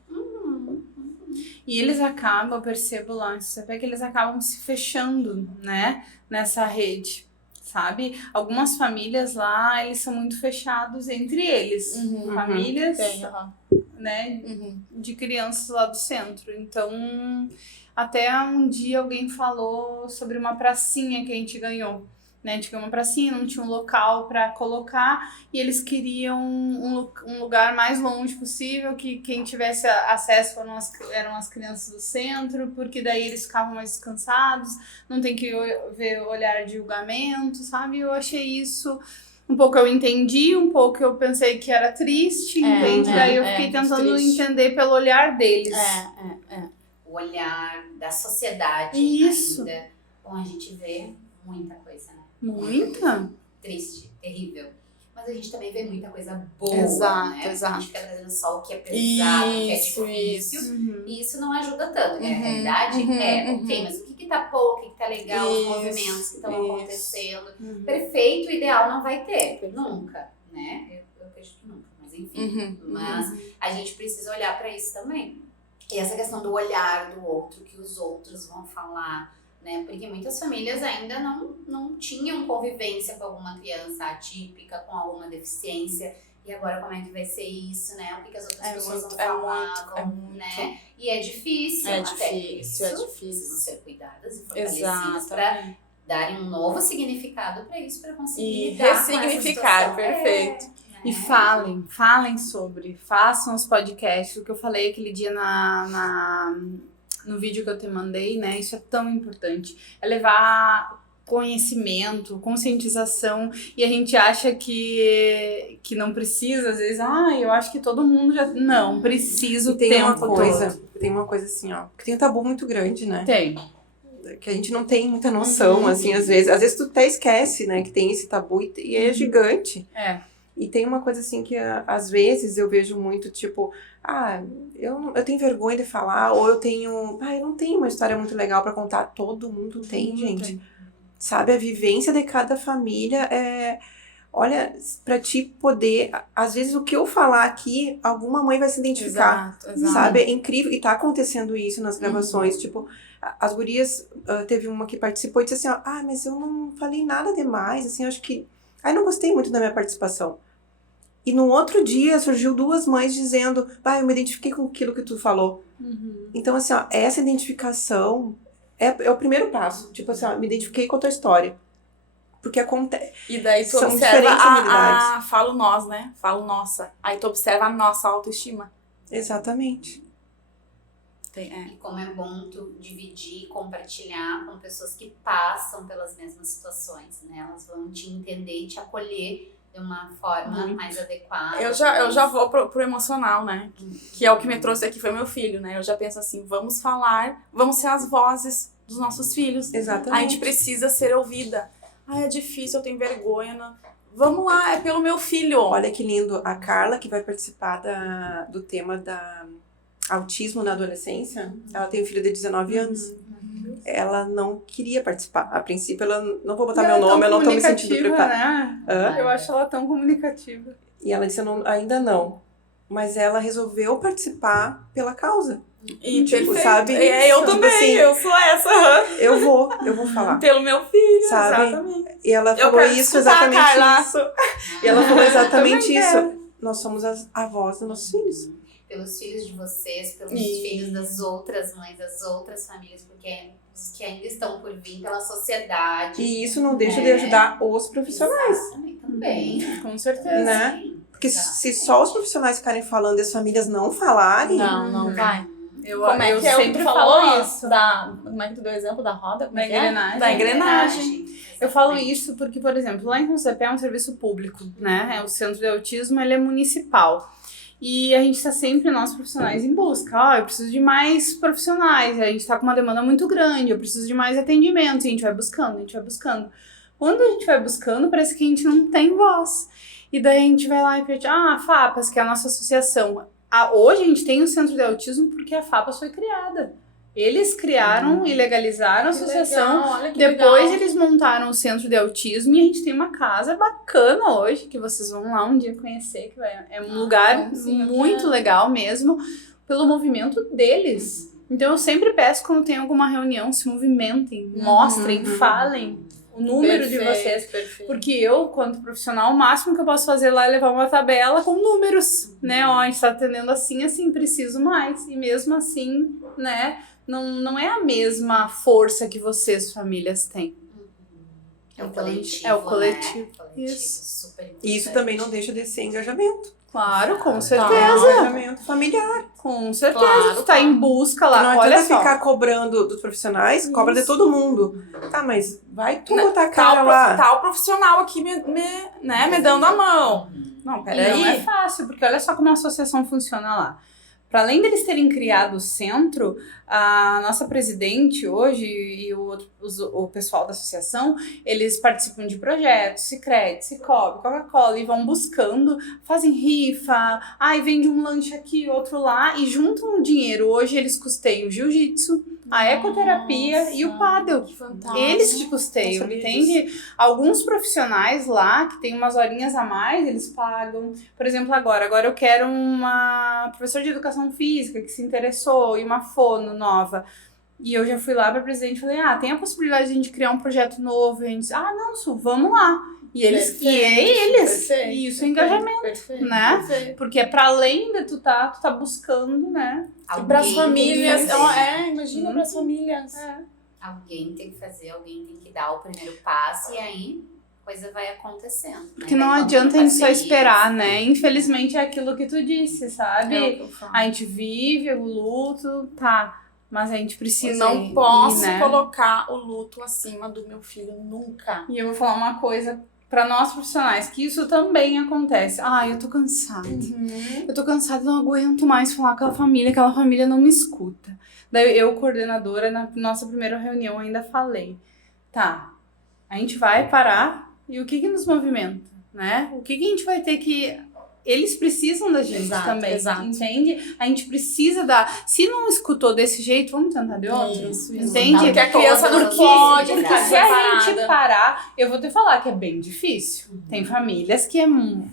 E eles acabam, eu percebo lá, você vê que eles acabam se fechando, né, nessa rede, sabe? Algumas famílias lá, eles são muito fechados entre eles. Famílias, né, de crianças lá do centro. Então, até um dia alguém falou sobre uma pracinha que a gente ganhou. Né, a gente ganhou uma pracinha, não tinha um local para colocar e eles queriam um lugar mais longe possível, que quem tivesse acesso eram as crianças do centro, porque daí eles ficavam mais descansados, não tem que ver olhar de julgamento, sabe? Eu achei isso... Um pouco eu entendi, um pouco eu pensei que era triste, entende? Daí eu fiquei tentando entender pelo olhar deles. O olhar da sociedade Isso. ainda. Bom, a gente vê muita coisa, né? Muita? Triste, terrível. Mas a gente também vê muita coisa boa, Exato, né? exato. A gente fica trazendo só o que é pesado, o que é Isso, difícil. E isso não ajuda tanto. É a Uhum, realidade? Ok, mas o que tá bom, o que tá legal, os Isso, movimentos que estão isso. acontecendo. Perfeito, ideal não vai ter. Nunca, né? Eu acredito que nunca, mas enfim. Mas a gente precisa olhar pra isso também. E essa questão do olhar do outro, que os outros vão falar, né? Porque muitas famílias ainda não tinham convivência com alguma criança atípica, com alguma deficiência. E agora como é que vai ser isso, né? O que as outras pessoas vão falar, né? E é difícil. É até difícil, isso, é difícil. Precisam ser cuidadas e fortalecidas Exato. para darem um novo significado para isso, para conseguir E lidar com essa ressignificar, situação. perfeito. E falem sobre, façam os podcasts, o que eu falei aquele dia no vídeo que eu te mandei, né? Isso é tão importante. É levar conhecimento, conscientização, e a gente acha que não precisa, às vezes, eu acho que todo mundo já... Não, preciso E tem tempo uma coisa, todo. tem uma coisa assim, ó, que tem um tabu muito grande, né? Tem. Que a gente não tem muita noção, assim, às vezes tu até esquece, né, que tem esse tabu e é gigante. E tem uma coisa assim que às vezes eu vejo muito, tipo, eu tenho vergonha de falar, ou eu não tenho uma história muito legal pra contar. Todo mundo tem, gente. Sabe, a vivência de cada família olha, pra ti poder, às vezes o que eu falar aqui, alguma mãe vai se identificar. Exato. Sabe, é incrível, e tá acontecendo isso nas gravações, tipo, as gurias, teve uma que participou e disse assim, mas eu não falei nada demais, assim, eu acho que, não gostei muito da minha participação. E no outro dia surgiu 2 mães dizendo, eu me identifiquei com aquilo que tu falou. Então, assim, essa identificação é o primeiro passo. Tipo assim, ó, me identifiquei com a tua história. Porque acontece. E daí tu São observa diferentes habilidades. falo nós, né? Falo nossa. Aí tu observa a nossa autoestima. Exatamente. E como é bom tu dividir, compartilhar com pessoas que passam pelas mesmas situações, né? Elas vão te entender e te acolher de uma forma mais adequada. Eu já vou pro emocional, né? Que é o que me trouxe aqui, foi meu filho, né? Eu já penso assim, vamos ser as vozes dos nossos filhos. Exatamente. A gente precisa ser ouvida. Ai, é difícil, eu tenho vergonha. Não. Vamos lá, é pelo meu filho. Olha que lindo. A Carla, que vai participar do tema da autismo na adolescência, ela tem um filho de 19 anos. Ela não queria participar. A princípio, ela não vou botar meu nome, eu não tô me sentindo preparada. Né? Eu acho ela tão comunicativa. E ela disse, ainda não. Mas ela resolveu participar pela causa. E tipo, sabe? Eu Tipo também, assim, eu sou essa. Eu vou falar. Pelo meu filho, sabe? Exatamente. E ela Eu falou quero isso escutar, exatamente Carla. isso. E ela falou exatamente Também isso. quero. Nós somos as avós dos nossos filhos. Pelos filhos de vocês, pelos E- filhos das outras mães, das outras famílias, porque os que ainda estão por vir pela sociedade. E isso não deixa de ajudar os profissionais. Exatamente, também. Com certeza. Né? Sim, Porque exato. se só os profissionais ficarem falando e as famílias não falarem, Não vai. Eu é o que sempre tu falo falou isso. Como é que tu deu o exemplo da roda? Como Da é que é? engrenagem. Da engrenagem. Eu falo isso porque, por exemplo, lá em Concepé é um serviço público, né? O centro de autismo, ele é municipal. E a gente está sempre, nós profissionais, em busca. Eu preciso de mais profissionais, a gente está com uma demanda muito grande, eu preciso de mais atendimento. E a gente vai buscando. Quando a gente vai buscando, parece que a gente não tem voz. E daí a gente vai lá e pede, a FAPAS, que é a nossa associação. Hoje a gente tem o centro de autismo porque a FAPAS foi criada. Eles criaram e legalizaram a associação. Legal, olha que Depois legal. eles montaram o centro de autismo e a gente tem uma casa bacana hoje, que vocês vão lá um dia conhecer, que é um lugar sim, eu muito quero. legal mesmo, pelo movimento deles. Então eu sempre peço quando tem alguma reunião, se movimentem, mostrem, falem o número de vocês. Perfeito. Porque eu, quanto profissional, o máximo que eu posso fazer lá é levar uma tabela com números, né? Ó, a gente tá atendendo assim, preciso mais. E mesmo assim, né, não é a mesma força que vocês, famílias, têm. É o Então, coletivo. é o coletivo. Né? Isso. Super importante. e isso também não deixa de ser engajamento. Claro, com É certeza. engajamento familiar. Com certeza. Claro, Tu tá em busca Não lá. adianta Olha só. ficar cobrando dos profissionais, cobra de todo mundo. Tá, mas vai tu botar a Tá cara lá. Tá o profissional aqui me dando a mão. Não, E não peraí. é fácil, porque olha só como a associação funciona lá. Para além deles terem criado o centro, a nossa presidente hoje e o pessoal da associação, eles participam de projetos, Sicredi, Cicobi, Coca-Cola, e vão buscando, fazem rifa, vende um lanche aqui, outro lá, e juntam o dinheiro. Hoje eles custeiam o jiu-jitsu, a ecoterapia e o pádel. Que fantástico. Eles te custeiam, Não sabia entende? Alguns profissionais lá, que tem umas horinhas a mais, eles pagam. Por exemplo, agora eu quero uma professora de educação física que se interessou e uma fono nova. E eu já fui lá pra presidente e falei, tem a possibilidade de a gente criar um projeto novo? E a gente disse, não, Su, vamos lá. E eles, Perfeito, e é eles. perfeito, E isso é engajamento, perfeito, né? perfeito. Porque é pra além de tu tá buscando, né? Alguém Para as tem que famílias, fazer. imagina para as famílias. Alguém tem que fazer, alguém tem que dar o primeiro passo e aí a coisa vai acontecendo. Porque né? não Vai adianta a gente só parcerias. esperar, né? Infelizmente é aquilo que tu disse, sabe? É o que eu falo. A gente vive o luto, tá, mas a gente precisa Não ir, posso né? colocar o luto acima do meu filho nunca. E eu vou falar uma coisa pra nós profissionais, que isso também acontece. Eu tô cansada. Eu tô cansada, não aguento mais falar com aquela família não me escuta. Daí eu, coordenadora, na nossa primeira reunião ainda falei, tá, a gente vai parar e o que nos movimenta, né? O que a gente vai ter que... Eles precisam da gente Exato, também, exato. entende? A gente precisa dar... Se não escutou desse jeito, vamos tentar de outro, Isso, entende? Porque a criança não Porque- pode Porque ficar se a gente separada. parar, eu vou te falar que é bem difícil. Tem famílias que é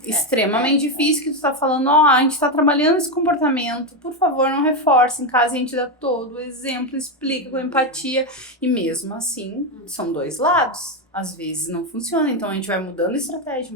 extremamente difícil, que tu tá falando, a gente tá trabalhando esse comportamento, por favor, não reforce em casa, a gente dá todo o exemplo, explica com empatia, e mesmo assim, são dois lados. Às vezes não funciona, então a gente vai mudando estratégia.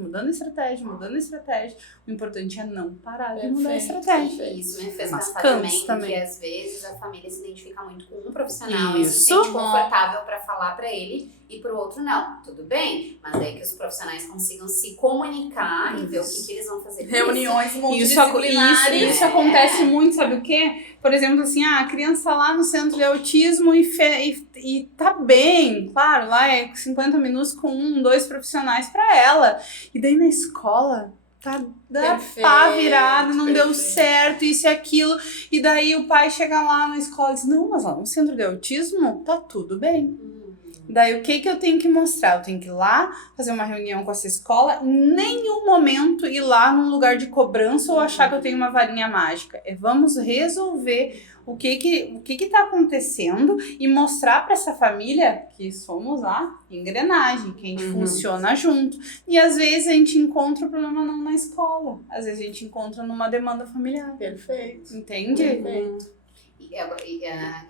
O importante é não parar de mudar a estratégia. Isso me fez Mas pensar cansa também que às vezes a família se identifica muito com um profissional e se sente confortável para falar para ele e pro outro não. Tudo bem, mas aí que os profissionais consigam se comunicar e ver o que eles vão fazer. Reuniões multidisciplinares. Isso acontece muito, sabe o quê? Por exemplo, assim, a criança lá no centro de autismo e tá bem, claro, lá é 50 minutos com 2 profissionais para ela. E daí na escola tá da pá virada, não deu certo, isso e aquilo. E daí o pai chega lá na escola e diz, não, mas lá no centro de autismo tá tudo bem. Daí o que eu tenho que mostrar? Eu tenho que ir lá, fazer uma reunião com essa escola, em nenhum momento ir lá num lugar de cobrança ou achar que eu tenho uma varinha mágica. Vamos resolver o que tá acontecendo e mostrar para essa família que somos a engrenagem, que a gente funciona junto. E às vezes a gente encontra o problema não na escola, às vezes a gente encontra numa demanda familiar. Perfeito. Entende? Perfeito.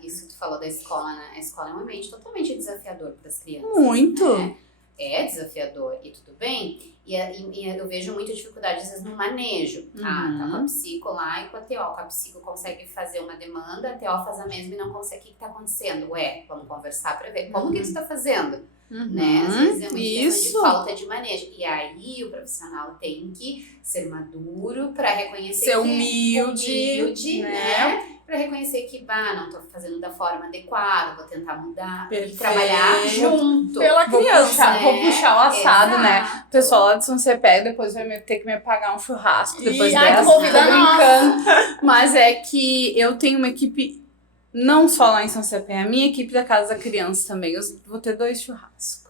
Isso que tu falou da escola, né? A escola é um ambiente totalmente desafiador para as crianças. Muito. Né? É desafiador e tudo bem. E eu vejo muita dificuldade, às vezes, no manejo. Tá com a psico lá e com a TO. Com a psico consegue fazer uma demanda, a TO faz a mesma e não consegue. O que tá acontecendo? Vamos conversar para ver. Como que tu tá fazendo? Né? Às vezes é uma questão de falta de manejo. E aí o profissional tem que ser maduro para reconhecer ser humilde, né? Para reconhecer que, não tô fazendo da forma adequada, vou tentar mudar. Perfeito. E trabalhar junto. Pela criança. Vou puxar o assado, Exato. né? O pessoal lá de São Cepé depois vai ter que me pagar um churrasco depois ai, dessa. convida Tô brincando. Mas é que eu tenho uma equipe, não só lá em São Cepé, a minha equipe da Casa da Criança também. Eu vou ter 2 churrascos.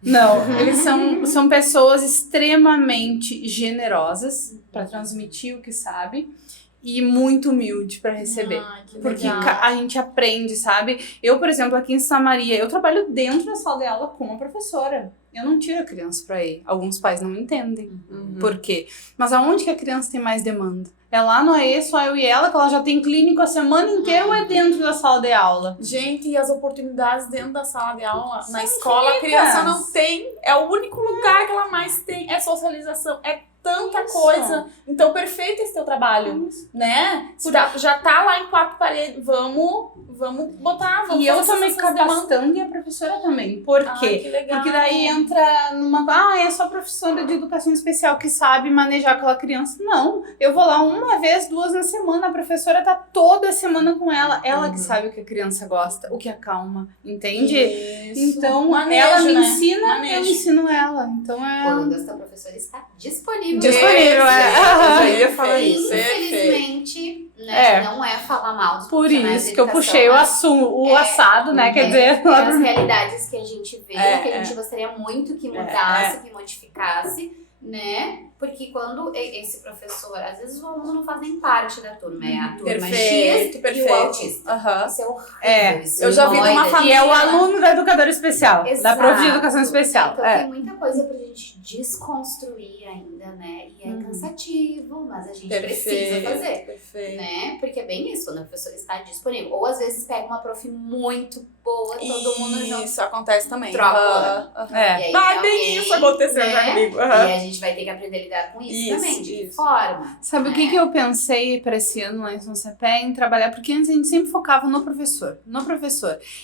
Não, eles são pessoas extremamente generosas para transmitir o que sabe. E muito humilde para receber. Porque a gente aprende, sabe? Eu, por exemplo, aqui em Samaria, eu trabalho dentro da sala de aula com uma professora. Eu não tiro a criança para ir. Alguns pais não entendem. Por quê? Mas aonde que a criança tem mais demanda? É lá no AE, só eu e ela, que ela já tem clínico a semana inteira ou é dentro da sala de aula? Gente, e as oportunidades dentro da sala de aula, São na escola, infinitas. a criança não tem. É o único lugar que ela mais tem. É socialização. É tanta coisa. Então, perfeito esse teu trabalho, né? Já tá lá em 4 paredes. Vamos botar, vamos E eu fazer também essas ficar demandas. bastando e a professora também. Por quê? Que legal. Porque daí entra numa... é só a professora de educação especial que sabe manejar aquela criança. Não, eu vou lá 1 vez, 2 na semana. A professora tá toda semana com ela. Ela que sabe o que a criança gosta, o que acalma. Entende? Isso. Então, Manejo, ela me né? ensina, Manejo. eu ensino ela. Então, Quando essa professora está disponível. Disponível, Eu já ia falar isso. Infelizmente, né, não é falar mal dos Por profissionais isso de que eu educação, puxei mas o assado, né? Quer dizer, é as realidades que a gente vê, que a gente gostaria muito que mudasse, que modificasse, né? Porque quando esse professor, às vezes o aluno não faz nem parte da turma, é a turma X e o autista. Isso é horrível. Isso eu já vi de uma E família. é o aluno da educadora especial, da prof de educação especial. Então tem muita coisa pra gente desconstruir ainda, né? E é cansativo, mas a gente precisa fazer. Perfeito. Né? Porque é bem isso, quando a professora está disponível. Ou às vezes pega uma prof muito boa, todo mundo junto. Isso acontece também. Troca. E aí, bem isso aconteceu já comigo. E a gente vai ter que aprender a lidar com isso também, de que forma. Sabe o que eu pensei para esse ano lá em São Cepé em trabalhar? Porque antes a gente sempre focava no professor.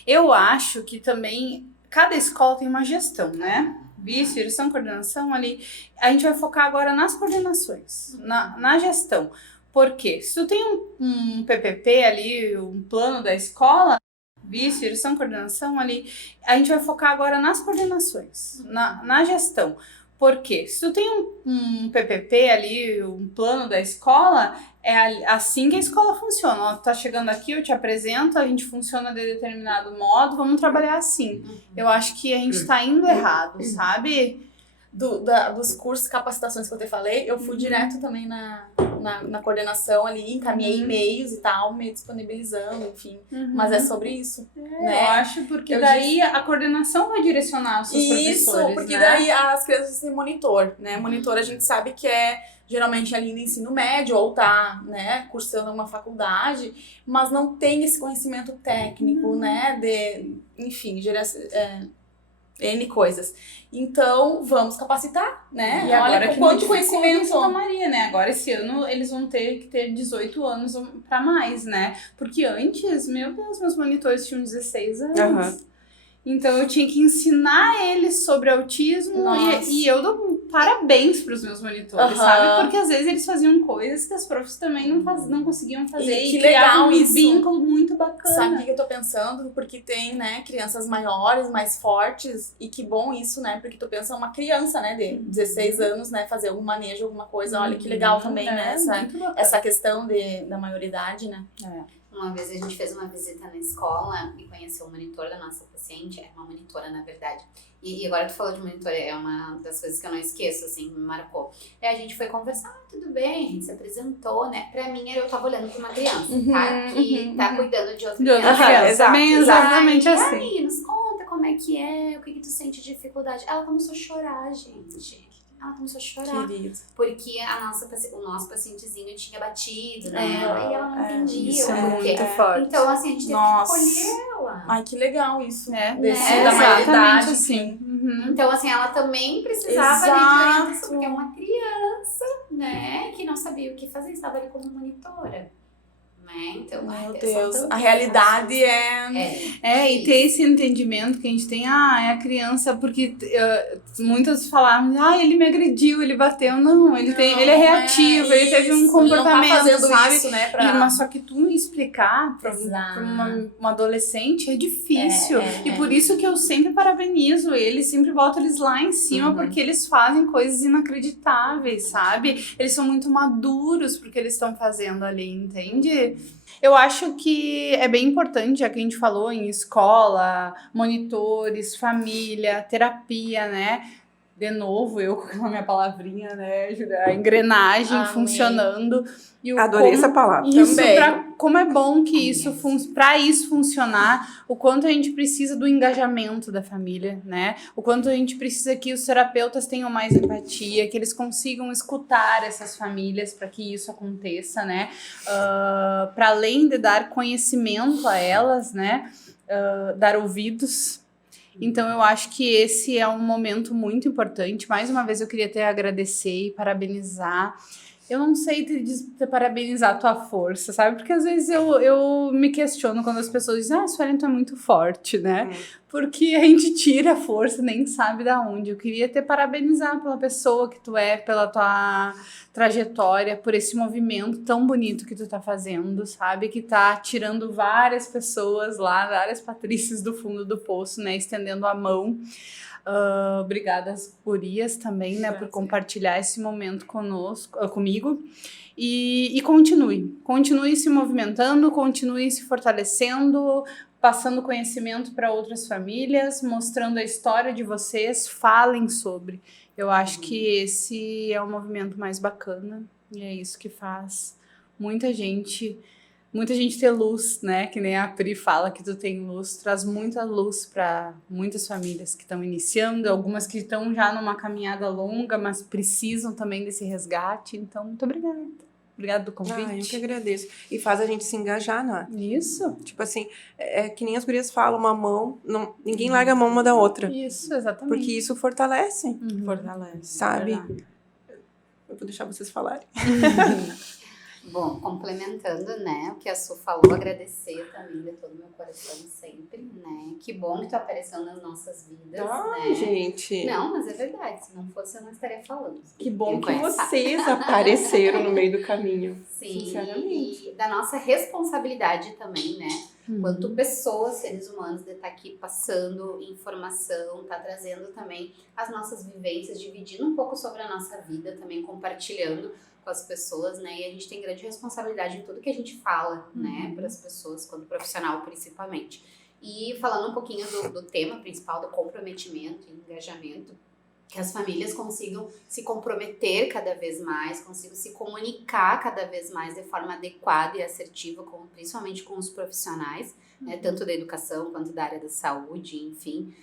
Eu acho que também cada escola tem uma gestão, né? Vice, direção, coordenação ali. A gente vai focar agora nas coordenações, na gestão. Por quê? Se tu tem um PPP ali, um plano da escola, vice, direção, coordenação ali, a gente vai focar agora nas coordenações, na gestão. Por quê? Se tu tem um PPP ali, um plano da escola, é assim que a escola funciona. Ó, tu tá chegando aqui, eu te apresento, a gente funciona de determinado modo, vamos trabalhar assim. Eu acho que a gente tá indo errado, sabe? Dos cursos, capacitações que eu te falei, eu fui direto também na coordenação ali, encaminhei e-mails e tal, me disponibilizando, enfim. Mas é sobre isso, né? Eu acho, porque daí a coordenação vai direcionar os seus professores, isso, porque daí as crianças têm monitor, né? Monitor a gente sabe que é geralmente ali no ensino médio ou tá, né, cursando uma faculdade, mas não tem esse conhecimento técnico, né, enfim, N coisas. Então, vamos capacitar, né? E agora Olha que o quanto de modificou conhecimento. em Santa Maria, né? Agora esse ano eles vão ter que ter 18 anos pra mais, né? Porque antes, meu Deus, meus monitores tinham 16 anos. Aham. Então eu tinha que ensinar eles sobre autismo Nossa. e eu dou parabéns pros meus monitores, Aham. sabe? Porque às vezes eles faziam coisas que as profs também não conseguiam fazer. E que criavam legal um isso. vínculo muito bacana. Sabe o que eu tô pensando? Porque tem, né, crianças maiores, mais fortes, e que bom isso, né? Porque tu pensa uma criança, né, de 16 anos, né, fazer algum manejo, alguma coisa. Olha que legal também, né? muito bacana. Essa questão da maioridade, né? Uma vez a gente fez uma visita na escola e conheceu o monitor da nossa paciente, era uma monitora na verdade. E agora tu falou de monitor, é uma das coisas que eu não esqueço, assim, me marcou. A gente foi conversar, tudo bem, a gente se apresentou, né? Pra mim, eu tava olhando pra uma criança, tá? Que tá cuidando de outra De outra criança. criança, exato, bem exato. exatamente E assim. aí, nos conta como é que é, o que tu sente dificuldade. Ela começou a chorar, gente. Ela começou a chorar. Querido. Porque o nosso pacientezinho tinha batido, né? Ah, E ela não entendia isso o é porquê. muito forte. Então, assim, a gente teve Nossa. que acolher ela. Ai, que legal isso. É, Desse, né? da maioridade. exatamente assim. Uhum. Então, assim, ela também precisava Exato. de orientação, porque é uma criança, né? Que não sabia o que fazer, estava ali como monitora. Né? Então, Meu são Deus, tantas a realidade E ter esse entendimento que a gente tem, é a criança, porque muitas falavam, ele me agrediu, ele bateu. Não, ele é reativo, ele teve um isso, comportamento, ele não tá fazendo sabe? isso, né, Mas só que tu explicar pra Exato. uma adolescente é difícil. É. E por isso que eu sempre parabenizo eles, sempre boto eles lá em cima, porque eles fazem coisas inacreditáveis, sabe? Eles são muito maduros porque eles estão fazendo ali, entende? Eu acho que é bem importante, já que a gente falou em escola, monitores, família, terapia, né? De novo, eu com a minha palavrinha, né, Júlia? A engrenagem Amém. funcionando. E Adorei essa palavra. Isso, Também. como é bom que para isso funcionar, o quanto a gente precisa do engajamento da família, né? O quanto a gente precisa que os terapeutas tenham mais empatia, que eles consigam escutar essas famílias para que isso aconteça, né? Para além de dar conhecimento a elas, né? Dar ouvidos. Então, eu acho que esse é um momento muito importante. Mais uma vez, eu queria até agradecer e parabenizar. Eu não sei te parabenizar a tua força, sabe? Porque às vezes eu me questiono quando as pessoas dizem, Suelen, tu é muito forte, né? Porque a gente tira a força, nem sabe da onde. Eu queria te parabenizar pela pessoa que tu é, pela tua trajetória, por esse movimento tão bonito que tu tá fazendo, sabe? Que tá tirando várias pessoas lá, várias Patrícias do fundo do poço, né? Estendendo a mão. Obrigada às gurias também, né? Por compartilhar esse momento comigo. E continue se movimentando, continue se fortalecendo, passando conhecimento para outras famílias, mostrando a história de vocês, falem sobre. Eu acho que esse é o movimento mais bacana e é isso que faz muita gente ter luz, né? Que nem a Pri fala que tu tem luz, traz muita luz para muitas famílias que estão iniciando, algumas que estão já numa caminhada longa, mas precisam também desse resgate. Então, muito obrigada. Obrigada do convite. Eu que agradeço. E faz a gente se engajar, né? Isso. Tipo assim, é que nem as gurias falam, uma mão, ninguém larga a mão uma da outra. Isso, exatamente. Porque isso fortalece, Fortalece. sabe? Verdade. Eu vou deixar vocês falarem. Bom, complementando, né, o que a Su falou, agradecer também de todo o meu coração sempre, né? Que bom que tu apareceu nas nossas vidas, né? Gente. Não, mas é verdade, se não fosse eu não estaria falando. Que bom que conhece. vocês apareceram no meio do caminho. Sim, Sinceramente. e da nossa responsabilidade também, né? Quanto pessoas, seres humanos, de estar aqui passando informação, tá trazendo também as nossas vivências, dividindo um pouco sobre a nossa vida, também compartilhando com as pessoas, né? E a gente tem grande responsabilidade em tudo que a gente fala, né? Para as pessoas, quando profissional principalmente. E falando um pouquinho do tema principal, do comprometimento e engajamento, que as famílias consigam se comprometer cada vez mais, consigam se comunicar cada vez mais de forma adequada e assertiva, principalmente com os profissionais, né? Tanto da educação quanto da área da saúde, enfim.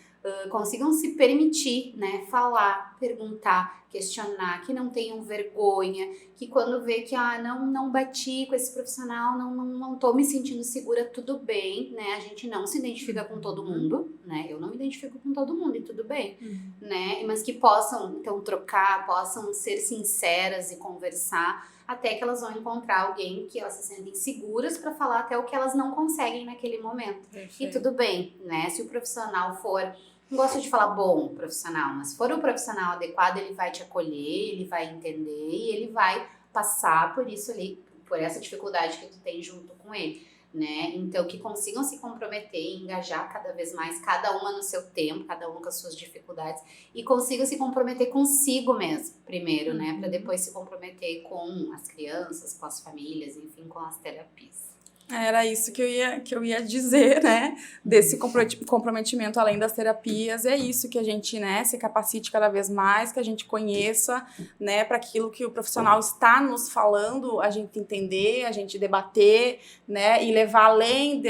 Consigam se permitir, né? Falar, perguntar, questionar, que não tenham vergonha, que quando vê que não bati com esse profissional, não tô me sentindo segura, tudo bem, né? A gente não se identifica com todo mundo, né? Eu não me identifico com todo mundo e tudo bem, né? Mas que possam, então, trocar, possam ser sinceras e conversar, até que elas vão encontrar alguém que elas se sentem seguras para falar até o que elas não conseguem naquele momento. E tudo bem, né? Se o profissional for... Não gosto de falar bom profissional, mas se for um profissional adequado, ele vai te acolher, ele vai entender e ele vai passar por isso ali, por essa dificuldade que tu tem junto com ele, né? Então, que consigam se comprometer e engajar cada vez mais, cada uma no seu tempo, cada uma com as suas dificuldades, e consigam se comprometer consigo mesmo, primeiro, né? Para depois se comprometer com as crianças, com as famílias, enfim, com as terapias. Era isso que eu ia dizer, né? Desse comprometimento além das terapias. É isso que a gente, né, se capacite cada vez mais, que a gente conheça, né, para aquilo que o profissional está nos falando, a gente entender, a gente debater, né, e levar além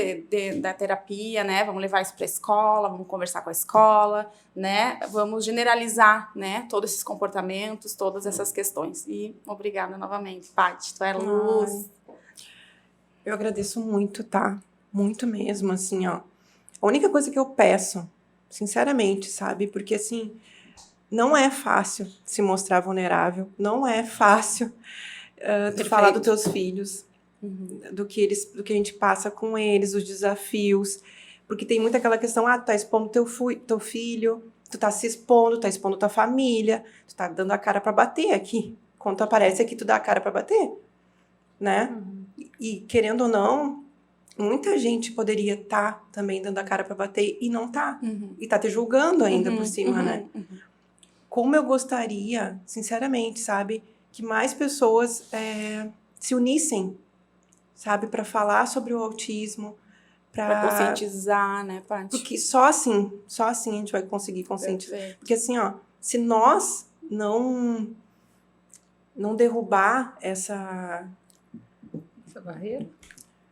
da terapia, né? Vamos levar isso para a escola, vamos conversar com a escola, né? Vamos generalizar, né, todos esses comportamentos, todas essas questões. E obrigada novamente, Paty. Tu é luz. Eu agradeço muito, tá? Muito mesmo, assim, ó. A única coisa que eu peço, sinceramente, sabe? Porque, assim, não é fácil se mostrar vulnerável. Não é fácil tu falar dos teus filhos, do que a gente passa com eles, os desafios. Porque tem muito aquela questão, tu tá expondo teu filho, tu tá se expondo, tá expondo tua família, tu tá dando a cara pra bater aqui. Quando tu aparece aqui, tu dá a cara pra bater, né? E, querendo ou não, muita gente poderia estar também dando a cara para bater e não tá. E tá te julgando ainda por cima, né? Como eu gostaria, sinceramente, sabe? Que mais pessoas se unissem, sabe? Para falar sobre o autismo. Para conscientizar, né, Paty? Porque só assim a gente vai conseguir conscientizar. Perfeito. Porque assim, ó, se nós não derrubar essa barreira?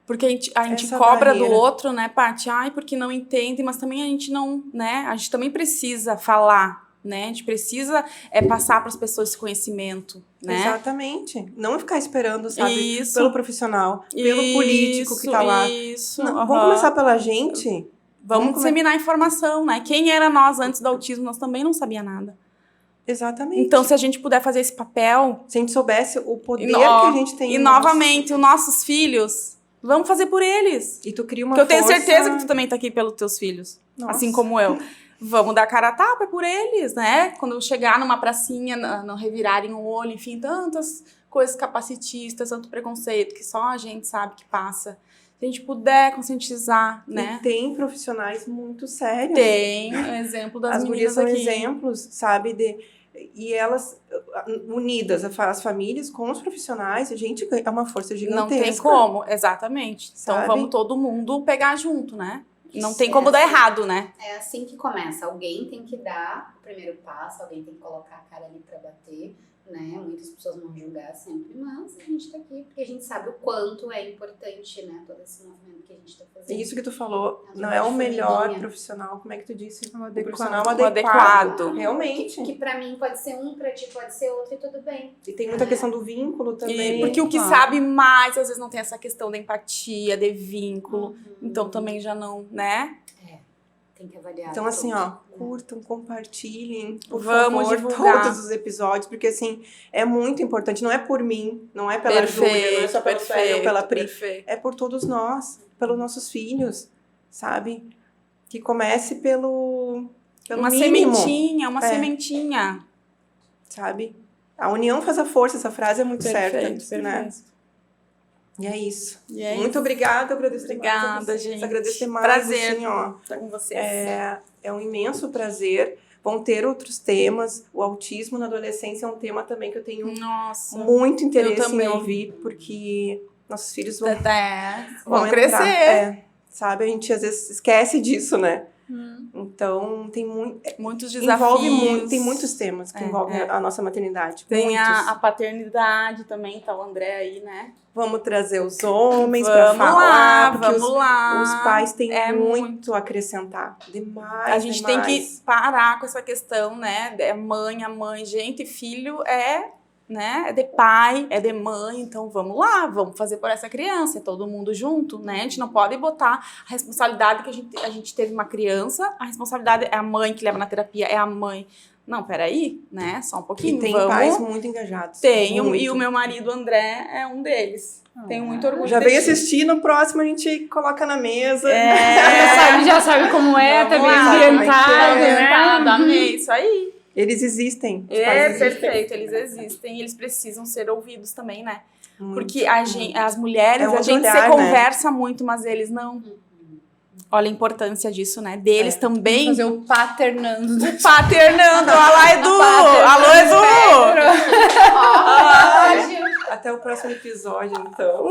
Porque a gente cobra barreira do outro, né, Paty? Ai, porque não entende, mas também a gente não, né? A gente também precisa falar, né? A gente precisa passar para as pessoas esse conhecimento, né? Exatamente. Não ficar esperando, sabe? Pelo profissional, pelo político que tá lá. Isso. Não, vamos começar pela gente. Vamos disseminar informação, né? Quem era nós antes do autismo, nós também não sabia nada. Exatamente. Então, se a gente puder fazer esse papel... Se a gente soubesse o poder que a gente tem... E, novamente, os nossos filhos, vamos fazer por eles. E tu cria uma Porque eu tenho certeza que tu também tá aqui pelos teus filhos. Nossa. Assim como eu. Vamos dar cara a tapa por eles, né? Quando chegar numa pracinha, não revirarem o olho, enfim, tantas coisas capacitistas, tanto preconceito, que só a gente sabe que passa. Se a gente puder conscientizar, né? E tem profissionais muito sérios. Tem, o exemplo das meninas aqui. As gurias são exemplos, sabe, e elas unidas, as famílias com os profissionais, a gente é uma força gigantesca. Não tem como, exatamente. Sabe? Então vamos todo mundo pegar junto, né? Não tem como dar errado, né? É assim que começa. Alguém tem que dar o primeiro passo, alguém tem que colocar a cara ali pra bater, né? Muitas pessoas vão julgar sempre, mas a gente tá aqui porque a gente sabe o quanto é importante, né? Todo esse movimento que a gente tá fazendo. Isso que tu falou, não é o melhor profissional, como é que tu disse? O adequado. Realmente. Que pra mim pode ser um, pra ti pode ser outro e tudo bem. E tem muita questão do vínculo também. Porque o que sabe mais, às vezes não tem essa questão da empatia, de vínculo. Então também já não, né? Tem que avaliar. Então, assim, ó, curtam, compartilhem, por favor, divulgar todos os episódios, porque, assim, é muito importante. Não é por mim, não é pela Júlia, não é só pela Fé ou pela Pri. É por todos nós, pelos nossos filhos, sabe? Que comece pelo uma mínimo. Sementinha. Sabe? A união faz a força, essa frase é muito certa, né? E é isso. Muito obrigada, eu agradeço demais. Obrigada, gente. Agradeço demais. Prazer assim, ó, estar com vocês. É um imenso prazer. Vão ter outros temas. O autismo na adolescência é um tema também que eu tenho muito interesse em ouvir, porque nossos filhos vão crescer. Sabe, a gente às vezes esquece disso, né? Então, Muitos envolve desafios. tem muitos temas que envolvem a nossa maternidade. Tem muitos. a paternidade também, tá o André aí, né? Vamos trazer os homens para falar, porque os pais têm muito a acrescentar. Demais, a gente tem que parar com essa questão, né? A mãe. Gente, filho né? É de pai, é de mãe, então vamos lá, vamos fazer por essa criança, é todo mundo junto, né? A gente não pode botar a responsabilidade que a gente teve uma criança, a responsabilidade é a mãe que leva na terapia, é a mãe. Não, peraí, né? Só um pouquinho. E tem pais muito engajados. Tenho, e o meu marido André é um deles. Tenho muito orgulho Já vem assistir, no próximo a gente coloca na mesa. Já sabe como é, tá bem ambientado, né? Amei, isso aí. Eles existem. Perfeito, eles existem e eles precisam ser ouvidos também, né? Porque as mulheres, a gente olhar, se conversa muito, mas eles não. Olha a importância disso, né? Deles também. Vamos fazer o paternando. O paternando. Olha lá, Edu! Alô, Edu! Até o próximo episódio, então.